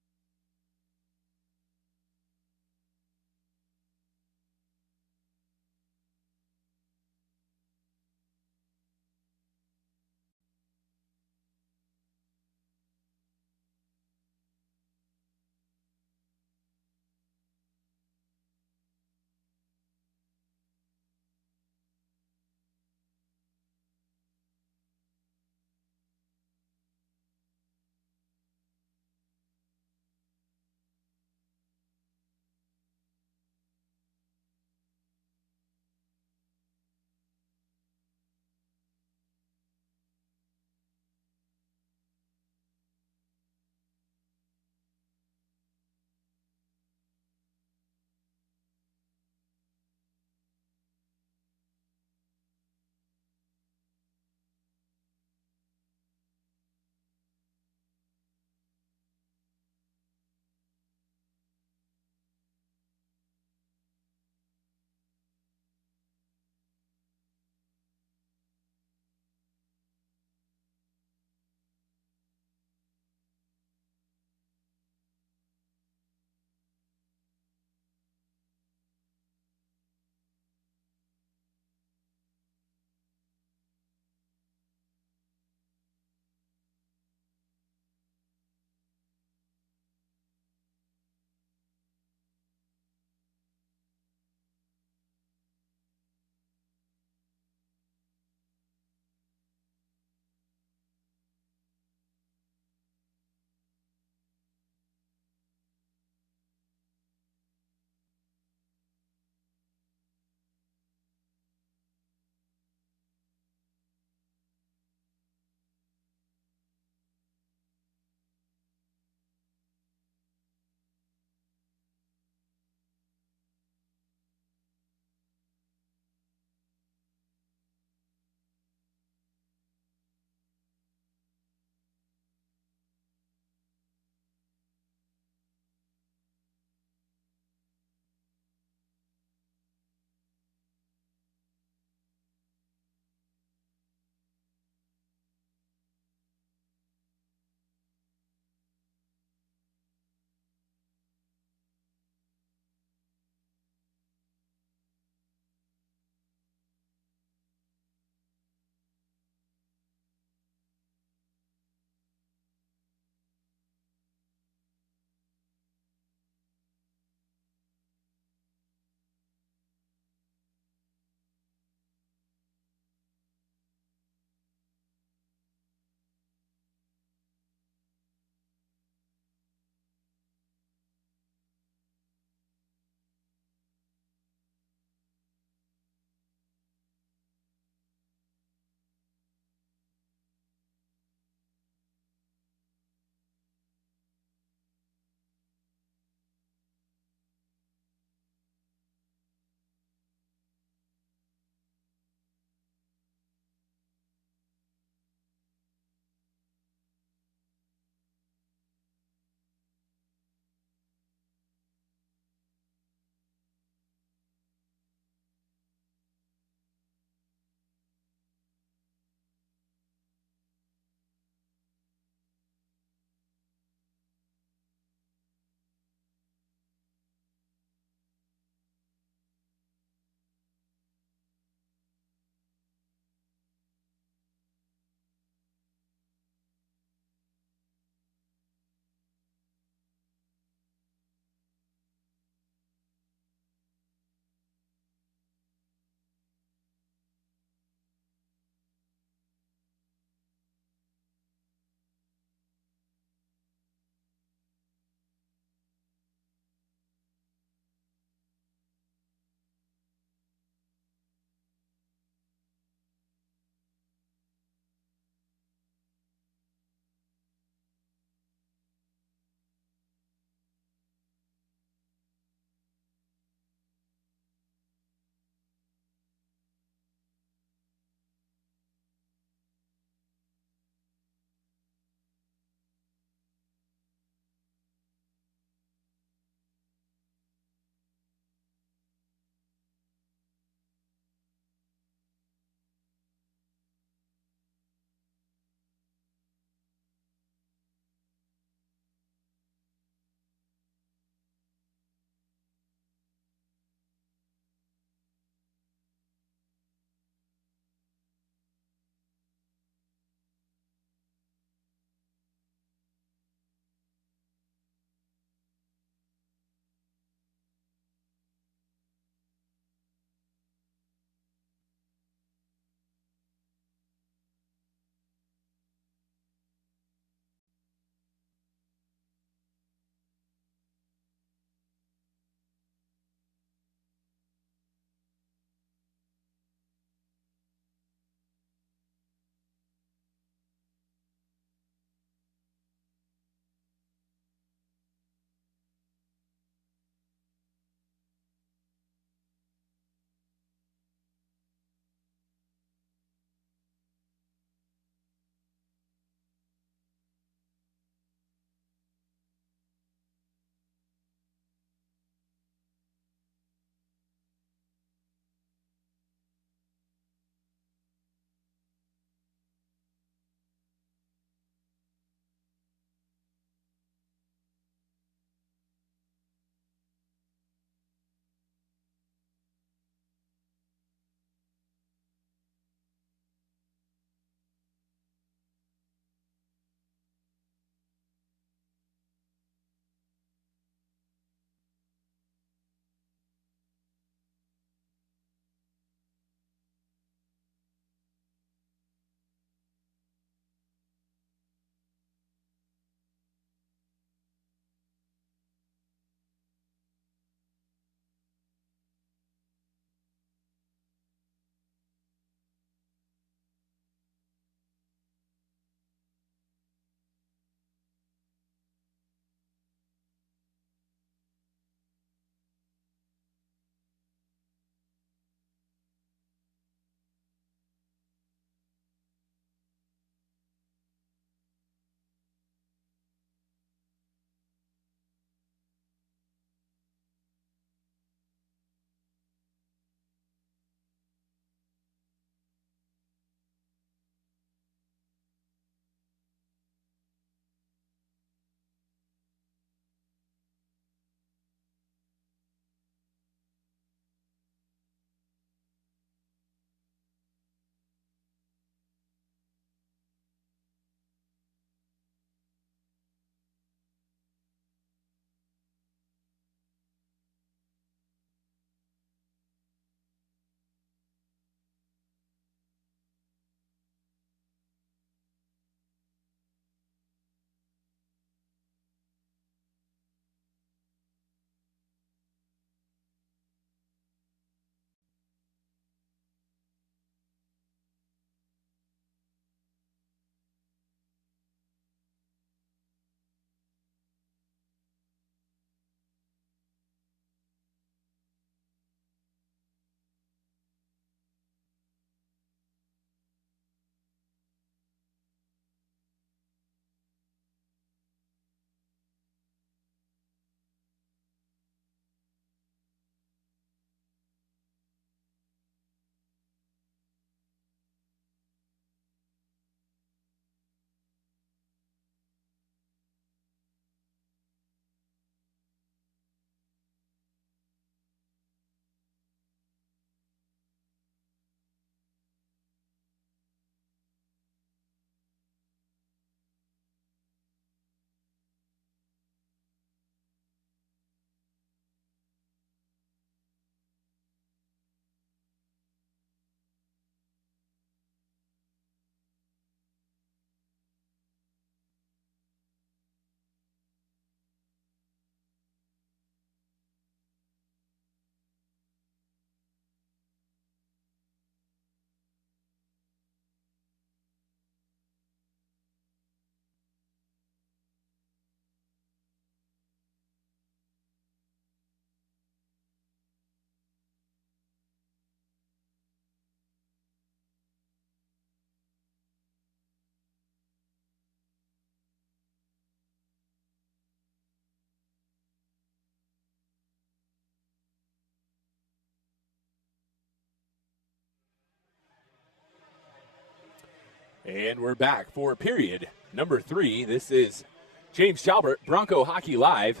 And we're back for period number 3. This is James Jalbert, Bronco Hockey Live.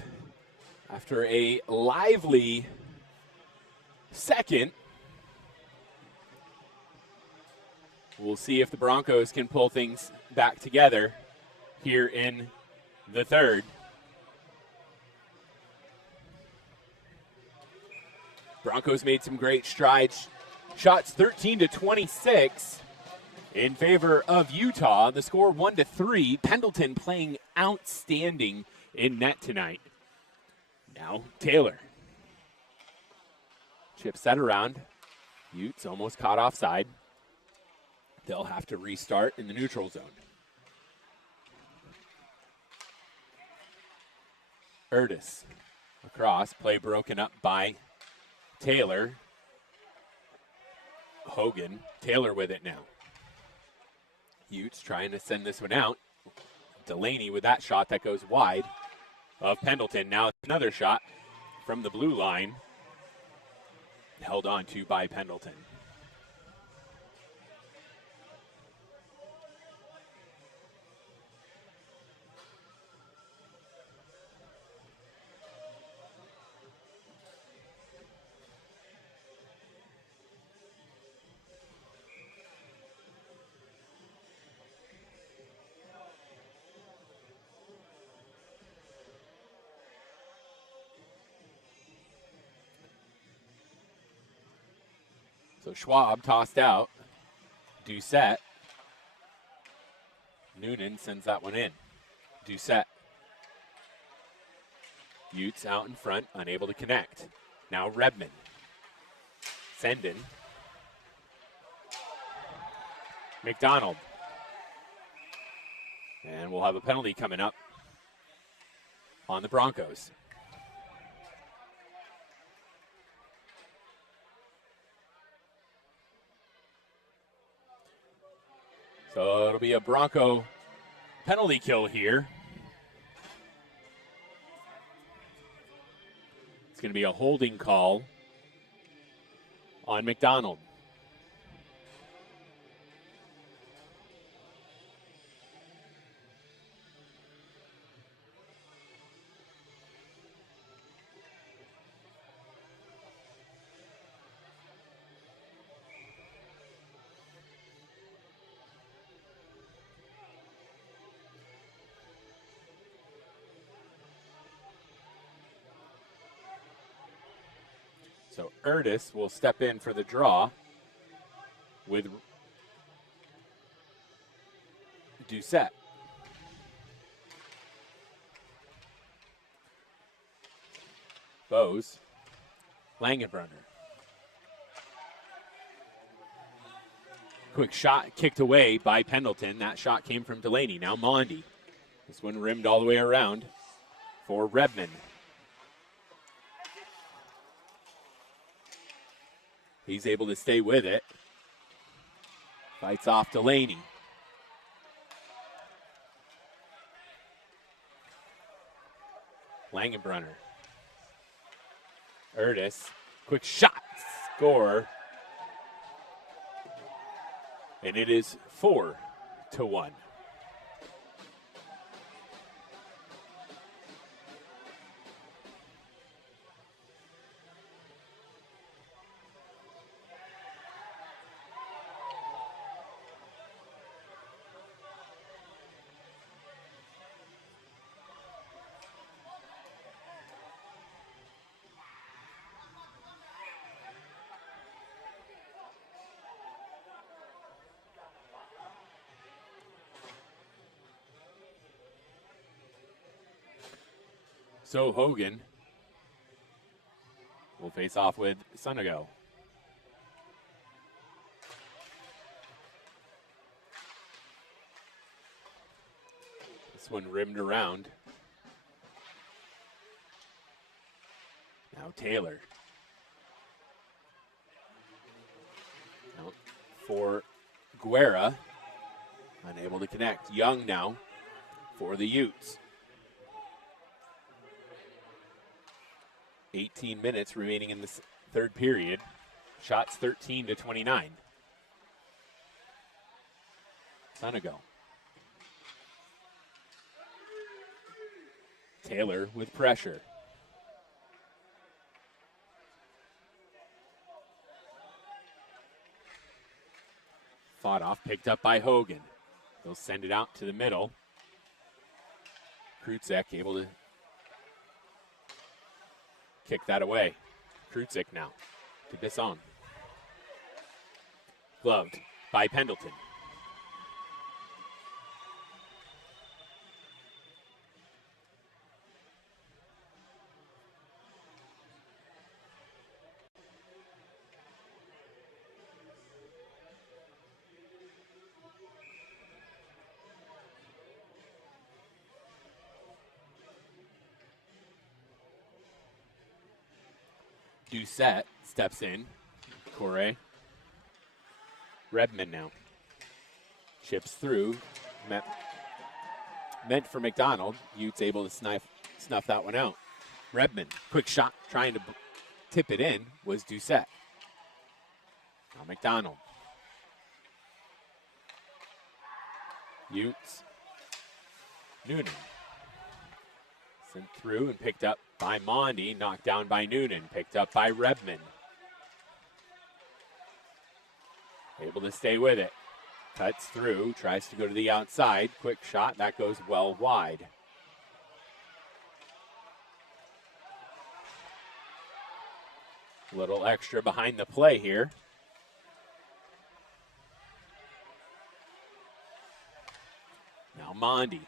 After a lively second, we'll see if the Broncos can pull things back together here in the third. Broncos made some great strides. Shots 13-26 in favor of Utah. The score 1-3. Pendleton playing outstanding in net tonight. Now Taylor. Chips that around. Utes almost caught offside. They'll have to restart in the neutral zone. Erdis across. Play broken up by Taylor. Hogan. Taylor with it now. Utes trying to send this one out. Delaney with that shot that goes wide of Pendleton. Now another shot from the blue line. Held on to by Pendleton. So Schwab tossed out. Doucette. Noonan sends that one in. Doucette. Utes out in front, unable to connect. Now Redmond. Sendin. McDonald. And we'll have a penalty coming up on the Broncos. So it'll be a Bronco penalty kill here. It's going to be a holding call on McDonald. So Erdis will step in for the draw with Doucette. Bose. Langenbrunner. Quick shot kicked away by Pendleton. That shot came from Delaney. Now Mondi. This one rimmed all the way around for Redmond. He's able to stay with it. Fights off Delaney. Langenbrunner. Erdis. Quick shot. Score. And it is 4-1. So Hogan will face off with Sunigo. This one rimmed around. Now Taylor. Out for Guerra. Unable to connect. Young now for the Utes. 18 minutes remaining in this third period. Shots 13-29. Sunigo. Taylor with pressure. Fought off, picked up by Hogan. He'll send it out to the middle. Krutzik able to kick that away. Krutzik now to Bisson. Gloved by Pendleton. Doucette steps in. Corey. Redmond now. Chips through. Meant for McDonald. Utes able to snuff that one out. Redmond, quick shot, trying to tip it in, was Doucette. Now McDonald. Utes. Noonan. Sent through and picked up by Mondi, knocked down by Noonan, picked up by Redmond. Able to stay with it. Cuts through, tries to go to the outside. Quick shot, that goes well wide. A little extra behind the play here. Now Mondi.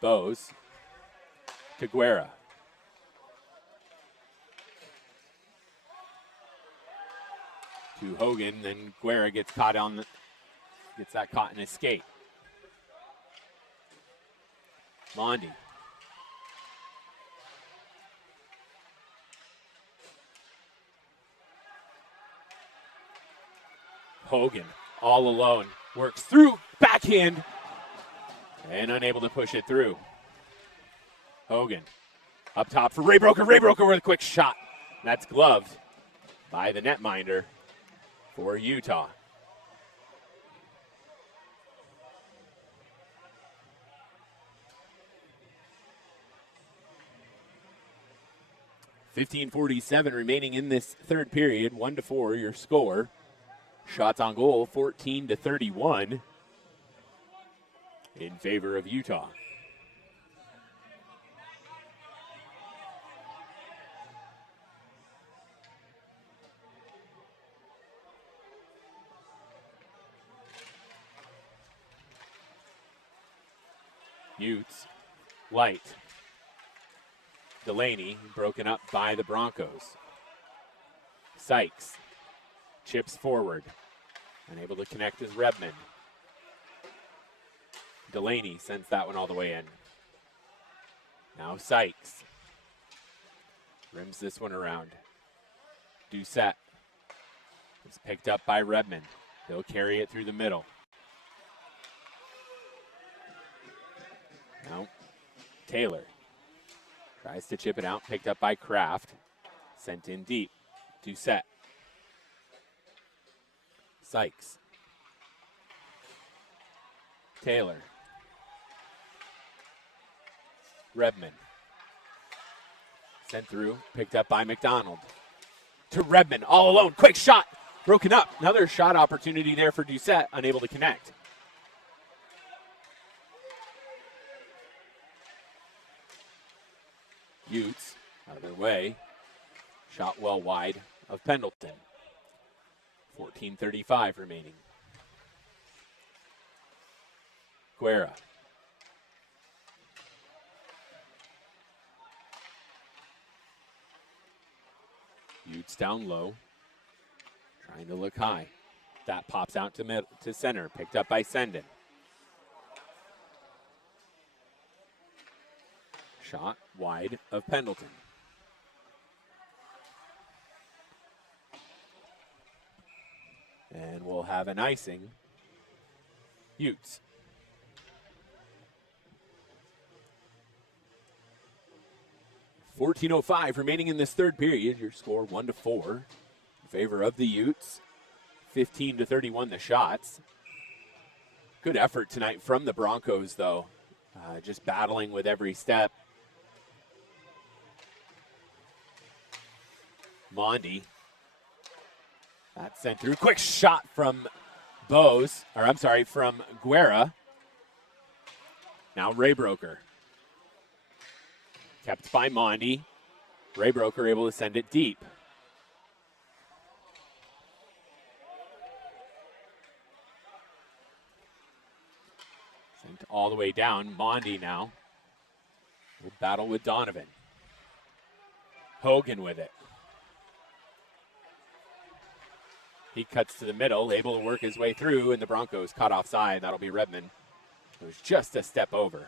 Bose to Guerra. To Hogan, then Guerra gets caught gets that caught in his skate. Mondi. Hogan all alone, works through, backhand, and unable to push it through. Hogan up top for Ray Broker. Ray Broker with a quick shot. That's gloved by the netminder for Utah. .47 remaining in this third period. 1-4 your score. Shots on goal 14-31 in favor of Utah. Utes, White, Delaney broken up by the Broncos. Sykes chips forward, unable to connect as Redmond. Delaney sends that one all the way in. Now Sykes rims this one around. Doucette is picked up by Redmond. He'll carry it through the middle. Now Taylor tries to chip it out, picked up by Kraft. Sent in deep. Doucette. Sykes. Taylor. Redmond. Sent through, picked up by McDonald. To Redmond, all alone. Quick shot. Broken up. Another shot opportunity there for Doucette, unable to connect. Utes out of their way. Shot well wide of Pendleton. 14:35 remaining. Guerra. Utes down low. Trying to look high. That pops out to center. Picked up by Sendon. Shot wide of Pendleton. And we'll have an icing. Utes. 14:05 remaining in this third period. Your score 1-4 in favor of the Utes. 15-31 the shots. Good effort tonight from the Broncos, though. Just battling with every step. Mondi. That's sent through. Quick shot from from Guerra. Now Raybroker. Kept by Mondi. Raybroker able to send it deep. Sent all the way down. Mondi now will battle with Donovan. Hogan with it. He cuts to the middle, able to work his way through, and the Broncos caught offside. That'll be Redmond. It was just a step over.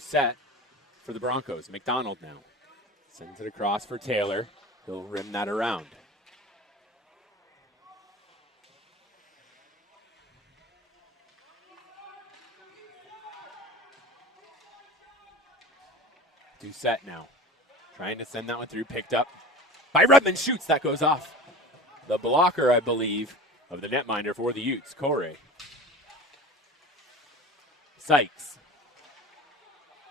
Set for the Broncos. McDonald now sends it across for Taylor. He'll rim that around. Doucette now trying to send that one through. Picked up by Redmond. Shoots. That goes off the blocker, I believe, of the netminder for the Utes. Corey. Sykes.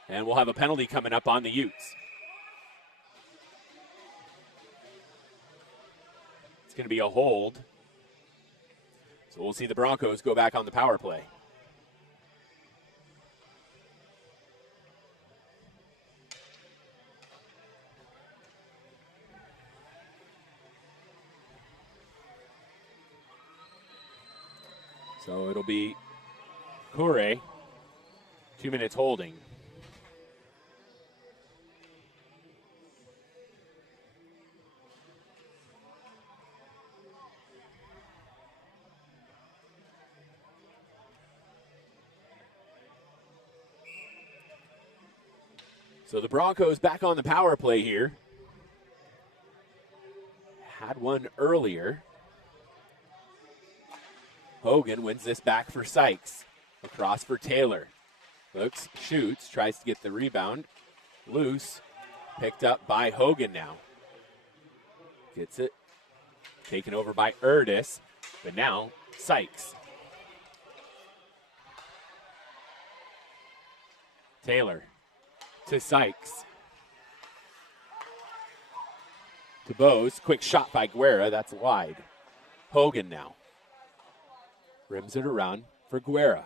And we'll have a penalty coming up on the Utes. It's going to be a hold. So we'll see the Broncos go back on the power play. So it'll be Corey, 2 minutes holding. So the Broncos back on the power play here. Had one earlier. Hogan wins this back for Sykes. Across for Taylor. Looks, shoots, tries to get the rebound. Loose. Picked up by Hogan now. Gets it. Taken over by Erdis. But now, Sykes. Taylor. To Sykes. To Bose. Quick shot by Guerra. That's wide. Hogan now. Rims it around for Guerra.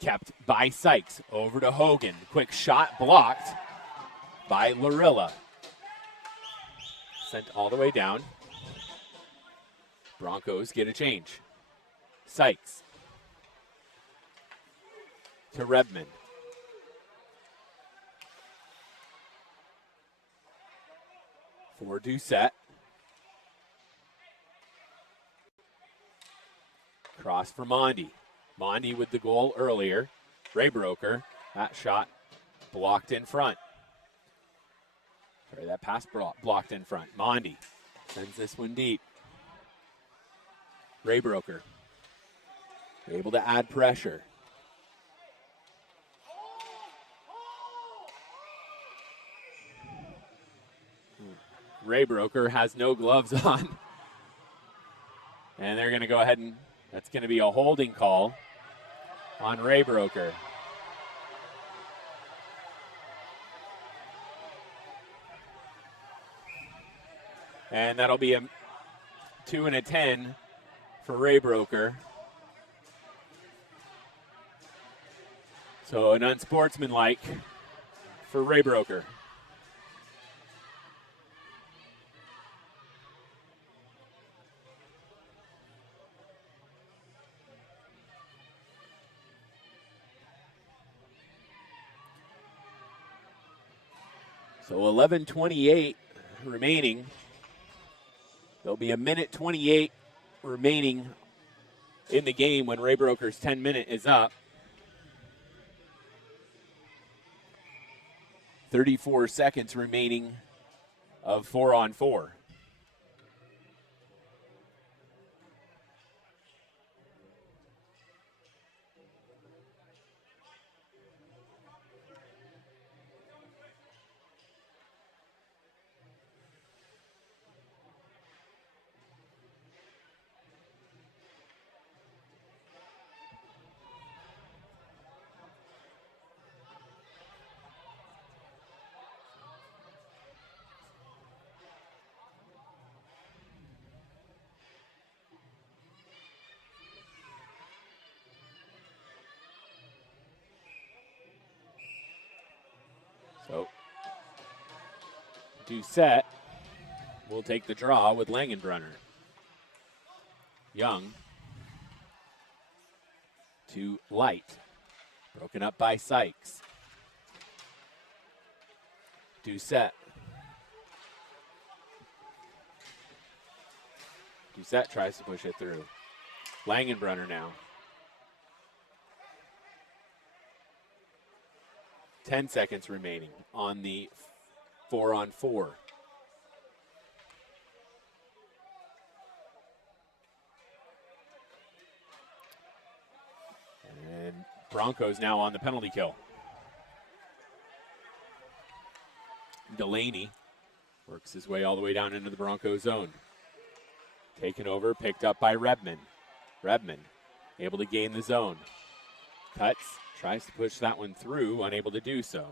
Kept by Sykes. Over to Hogan. Quick shot blocked by Larilla. Sent all the way down. Broncos get a change. Sykes. To Redmond. For Doucette. Cross for Mondi. Mondi with the goal earlier. Raybroker. That shot blocked in front. Sorry, that pass blocked in front. Mondi sends this one deep. Raybroker. Able to add pressure. Raybroker has no gloves on. And they're going to go ahead and that's going to be a holding call on Raybroker. And that'll be a 2 and a 10 for Raybroker. So an unsportsmanlike for Raybroker. So 11:28 remaining. There'll be a minute 28 remaining in the game when Raybroker's 10-minute is up. 34 seconds remaining of 4-on-4. So, Doucette will take the draw with Langenbrunner. Young to Light. Broken up by Sykes. Doucette. Doucette tries to push it through. Langenbrunner now. 10 seconds remaining on the 4-on-4. And Broncos now on the penalty kill. Delaney works his way all the way down into the Broncos zone. Taken over, picked up by Rebman. Rebman able to gain the zone. Cuts, tries to push that one through, unable to do so.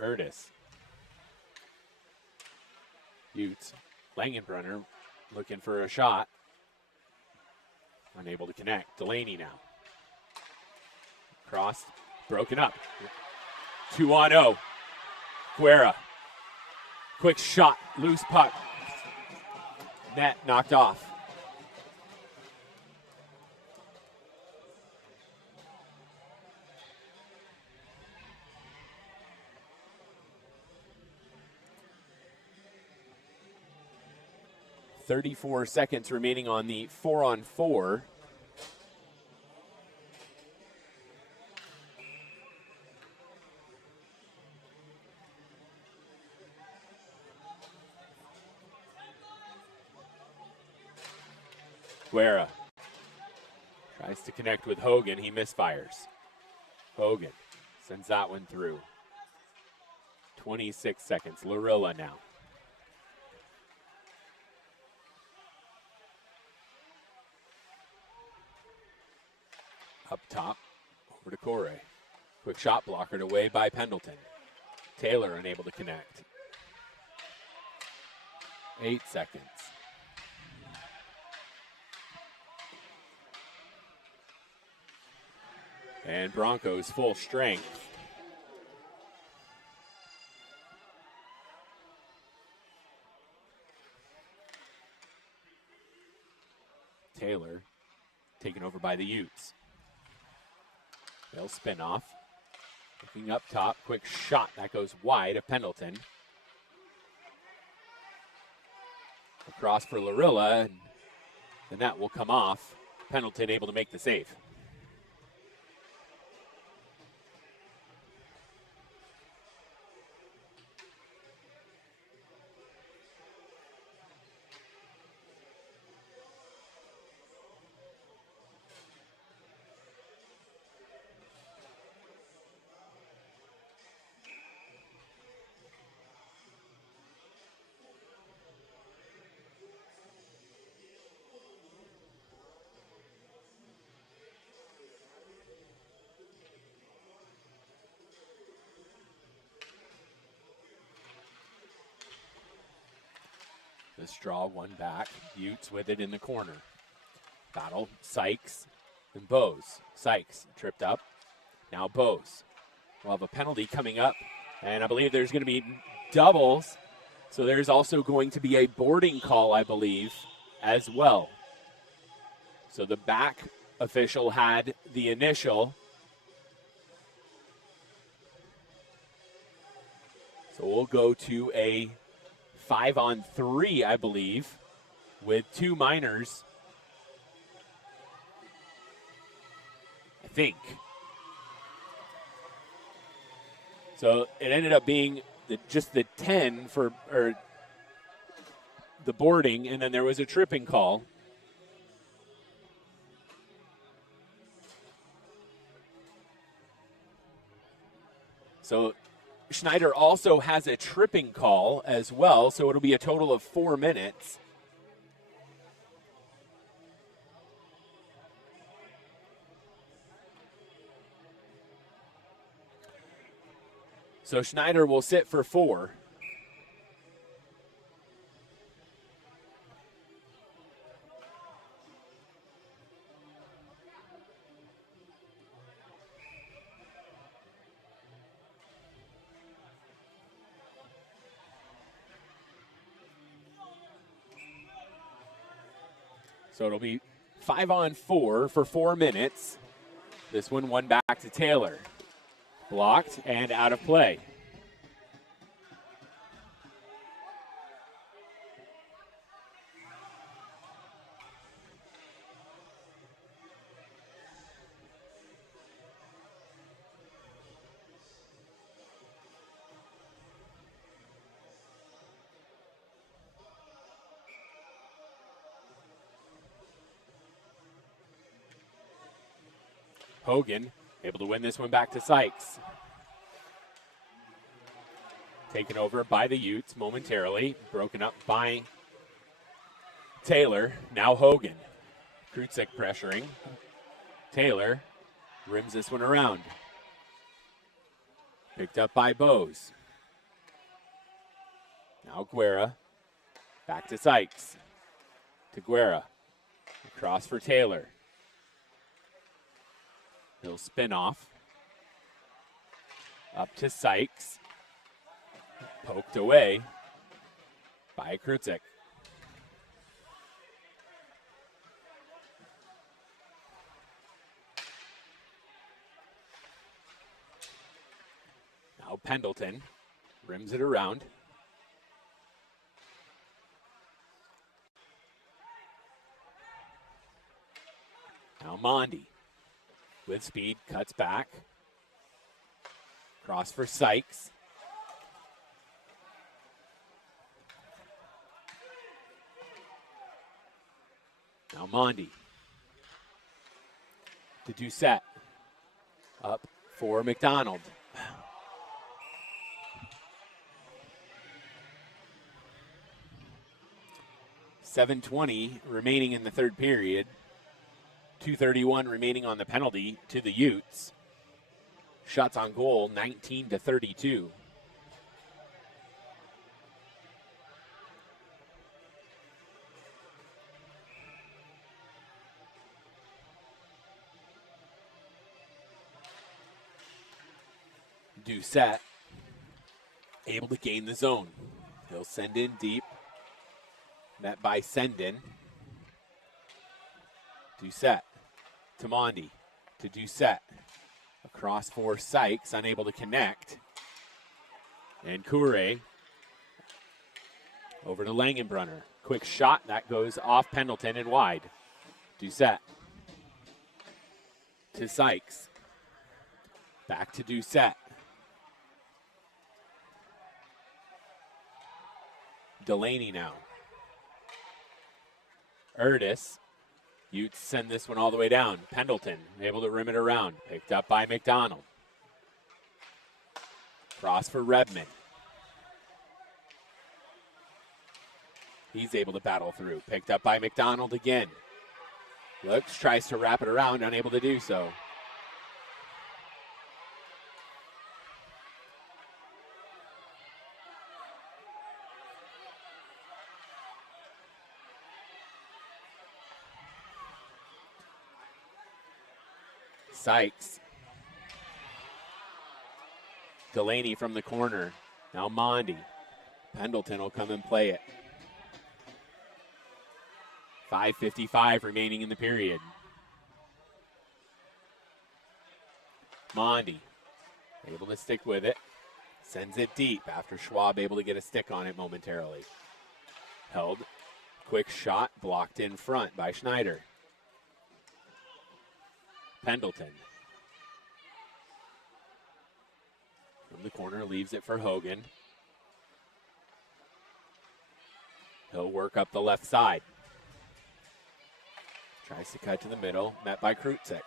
Erdis. Utes. Langenbrunner looking for a shot. Unable to connect. Delaney now. Cross, broken up. 2-on-0. Guerra. Quick shot, loose puck. Net knocked off. .34 seconds remaining on the 4-on-4. Guerra tries to connect with Hogan. He misfires. Hogan sends that one through. 26 seconds. Larilla now. Up top, over to Corey. Quick shot blockered away by Pendleton. Taylor unable to connect. 8 seconds. And Broncos full strength. Taylor taken over by the Utes. They'll spin off. Looking up top, quick shot that goes wide of Pendleton. Across for Larilla, and the net will come off. Pendleton able to make the save. This draw one back. Utes with it in the corner. Battle, Sykes and Bose. Sykes tripped up. Now Bose. We'll have a penalty coming up. And I believe there's going to be doubles. So there's also going to be a boarding call, I believe, as well. So the back official had the initial. So we'll go to a 5-on-3, I believe, with 2 minors. I think. So it ended up being just the 10 for the boarding, and then there was a tripping call. So Schneider also has a tripping call as well, so it'll be a total of 4 minutes. So Schneider will sit for 4. So it'll be 5-on-4 for 4 minutes. This one back to Taylor. Blocked and out of play. Hogan able to win this one back to Sykes. Taken over by the Utes momentarily. Broken up by Taylor. Now Hogan. Krutzek pressuring. Taylor rims this one around. Picked up by Bose. Now Guerra. Back to Sykes. To Guerra. Across for Taylor. He'll spin off. Up to Sykes. Poked away by Krutzek. Now Pendleton rims it around. Now Mondi with speed, cuts back. Cross for Sykes. Now Mondi to Doucette. Up for McDonald. $7:20 remaining in the third period. 2:31 remaining on the penalty to the Utes. Shots on goal, 19-32. Doucette able to gain the zone. He'll send in deep. Met by Sendin. Doucette to Mondi, to Doucette. Across for Sykes, unable to connect. And Coure over to Langenbrunner. Quick shot, that goes off Pendleton and wide. Doucette to Sykes. Back to Doucette. Delaney now. Erdis. Utes send this one all the way down. Pendleton able to rim it around. Picked up by McDonald. Cross for Redmond. He's able to battle through. Picked up by McDonald again. Looks, tries to wrap it around, unable to do so. Sykes. Delaney from the corner. Now Mondi. Pendleton will come and play it. 5:55 remaining in the period. Mondi able to stick with it. Sends it deep after Schwab able to get a stick on it momentarily. Held. Quick shot blocked in front by Schneider. Pendleton. From the corner, leaves it for Hogan. He'll work up the left side. Tries to cut to the middle, met by Krutzik.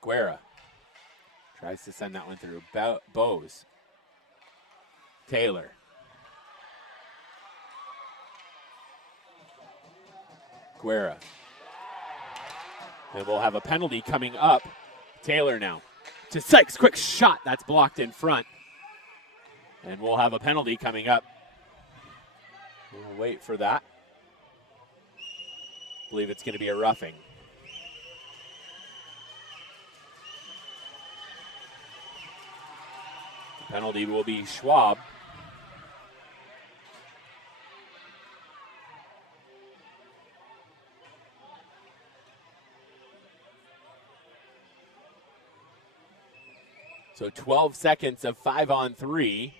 Guerra tries to send that one through. Bose. Taylor. Guerra. And we'll have a penalty coming up. Taylor now to Sykes. Quick shot. That's blocked in front. And we'll have a penalty coming up. We'll wait for that. I believe it's going to be a roughing. The penalty will be Schwab. So 12 seconds of 5-on-3.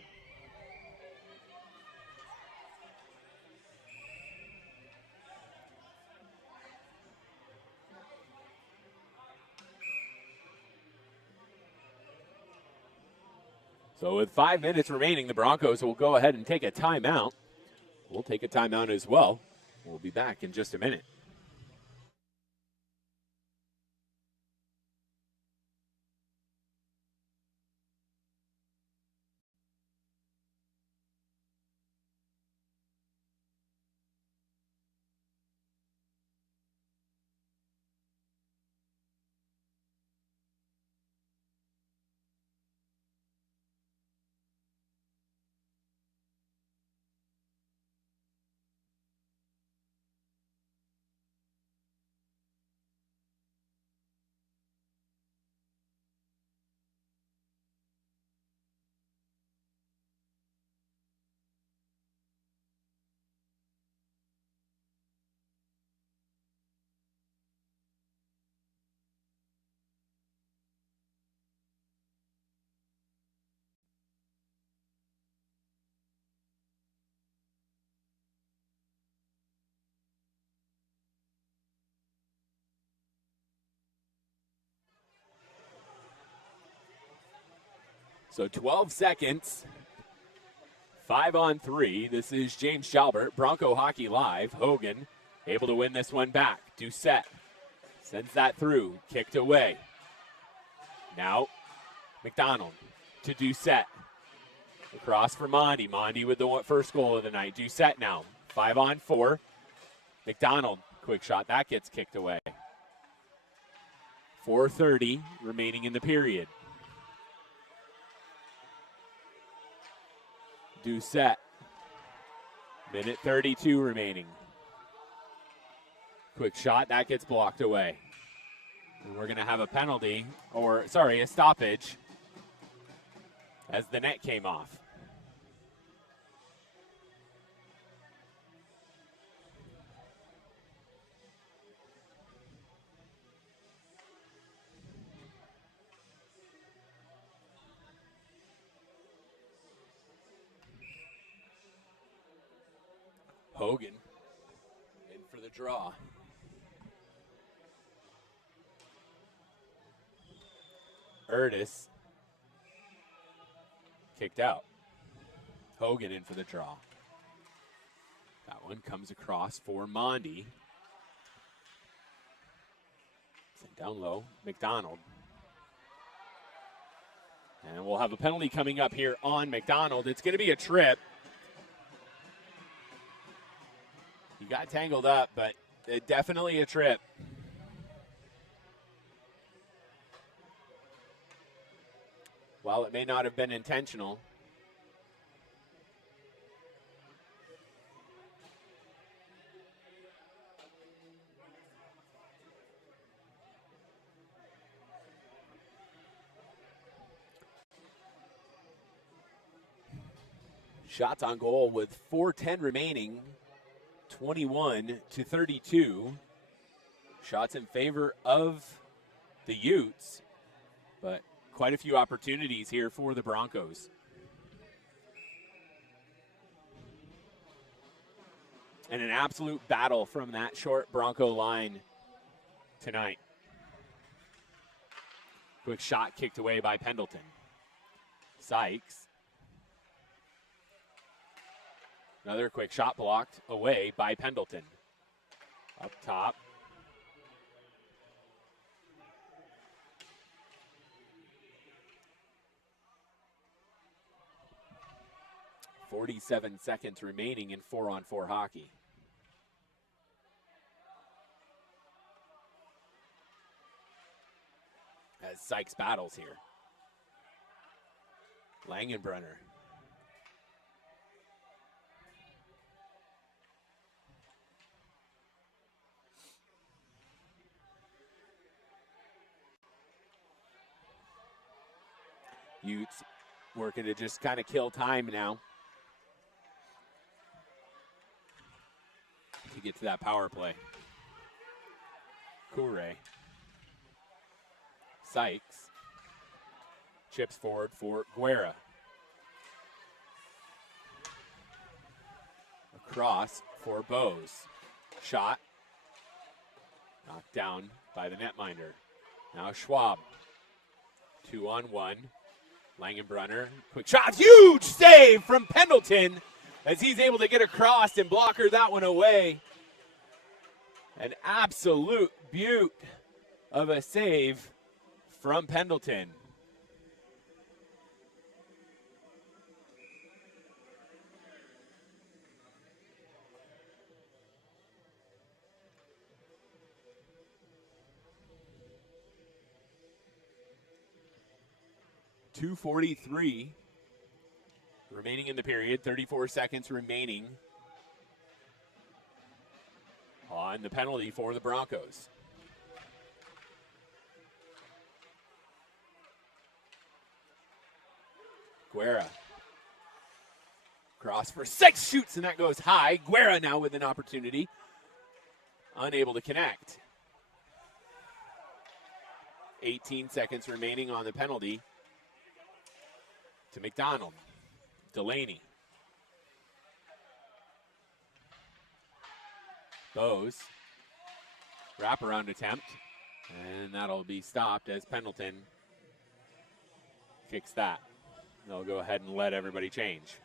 So with 5 minutes remaining, the Broncos will go ahead and take a timeout. We'll take a timeout as well. We'll be back in just a minute. So 12 seconds, 5-on-3. This is James Jalbert, Bronco Hockey Live. Hogan able to win this one back. Doucette sends that through, kicked away. Now McDonald to Doucette. Across for Mondi. Mondi with the first goal of the night. Doucette now, 5-on-4. McDonald, quick shot, that gets kicked away. 4:30 remaining in the period. Doucette. Minute 32 remaining. Quick shot, that gets blocked away. And we're going to have a penalty, a stoppage, as the net came off. Hogan in for the draw. Erdis kicked out. Hogan in for the draw. That one comes across for Mondi. Sent down low. McDonald. And we'll have a penalty coming up here on McDonald. It's going to be a trip. He got tangled up, but definitely a trip. While it may not have been intentional, shots on goal with 4:10 remaining. 21-32. Shots in favor of the Utes, but quite a few opportunities here for the Broncos. And an absolute battle from that short Bronco line tonight. Quick shot kicked away by Pendleton. Sykes. Another quick shot blocked away by Pendleton. Up top. .47 seconds remaining in 4-on-4 hockey. As Sykes battles here. Langenbrunner. Utes working to just kind of kill time now to get to that power play. Kure. Sykes. Chips forward for Guerra. Across for Bose. Shot. Knocked down by the netminder. Now Schwab. 2-on-1. Langenbrunner. Quick shot. Huge save from Pendleton as he's able to get across and blocker that one away. An absolute beaut of a save from Pendleton. .243 remaining in the period. 34 seconds remaining on the penalty for the Broncos. Guerra. Cross for 6, shoots, and that goes high. Guerra now with an opportunity. Unable to connect. 18 seconds remaining on the penalty to McDonald. Delaney. Bose. Wraparound attempt. And that'll be stopped as Pendleton kicks that. They'll go ahead and let everybody change.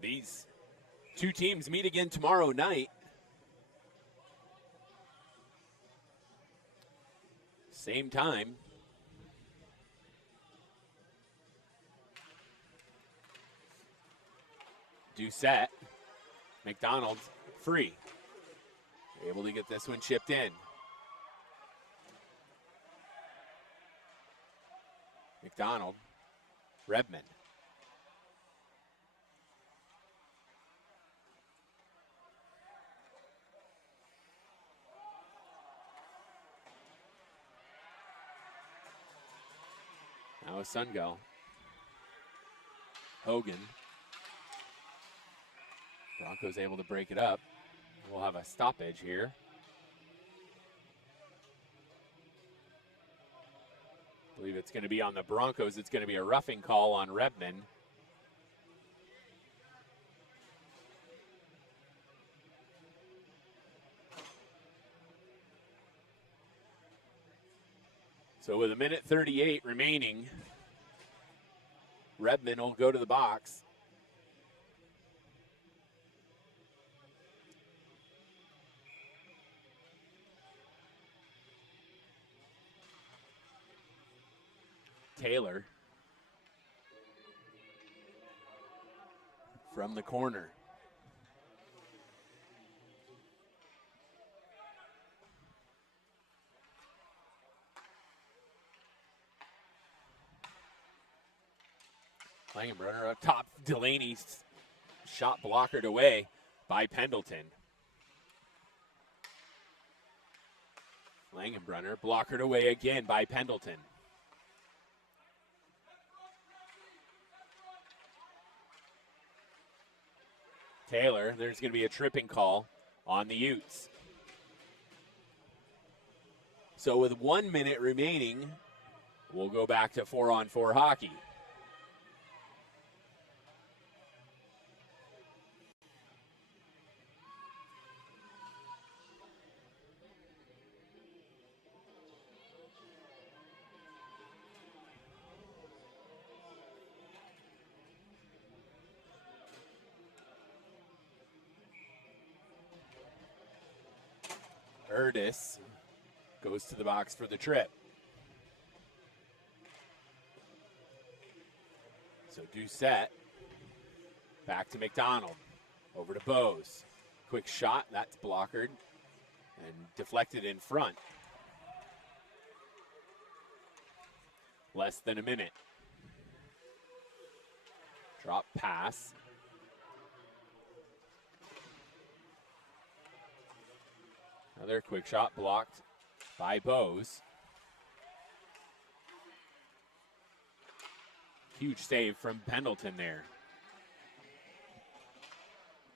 These two teams meet again tomorrow night. Same time. Doucette. McDonald free. Able to get this one chipped in. McDonald. Redmond. Now Sungel. Hogan. Broncos able to break it up. We'll have a stoppage here. I believe it's going to be on the Broncos. It's going to be a roughing call on Redmond. So with 1:38 remaining, Redmond will go to the box. Taylor from the corner. Langenbrunner up top. Delaney's shot blockered away by Pendleton. Langenbrunner blockered away again by Pendleton. Taylor. There's going to be a tripping call on the Utes. So with 1 minute remaining, we'll go back to 4-on-4 hockey. Erdis goes to the box for the trip. So Doucette back to McDonald. Over to Bose. Quick shot, that's blockered and deflected in front. Less than a minute. Drop pass. Another quick shot blocked by Bose. Huge save from Pendleton there.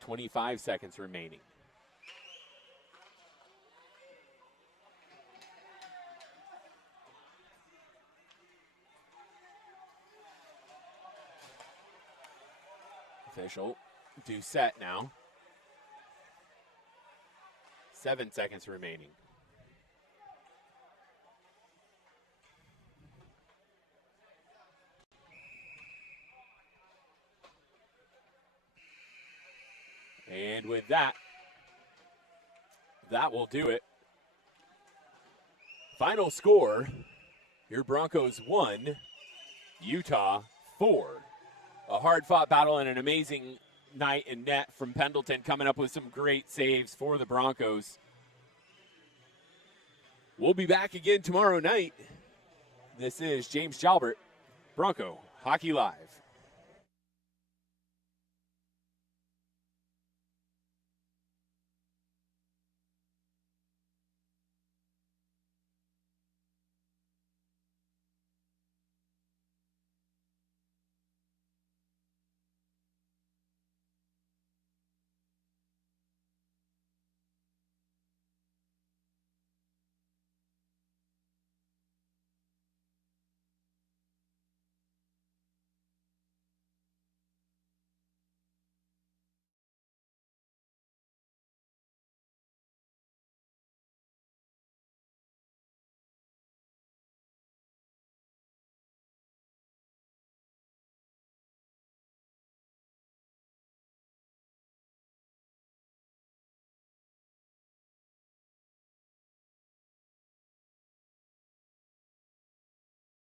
25 seconds remaining. Official Doucette now. 7 seconds remaining. And with that, that will do it. Final score, your Broncos 1, Utah 4. A hard-fought battle and an amazing night in net from Pendleton, coming up with some great saves for the Broncos. We'll be back again tomorrow night. This is James Jalbert, Bronco Hockey Live.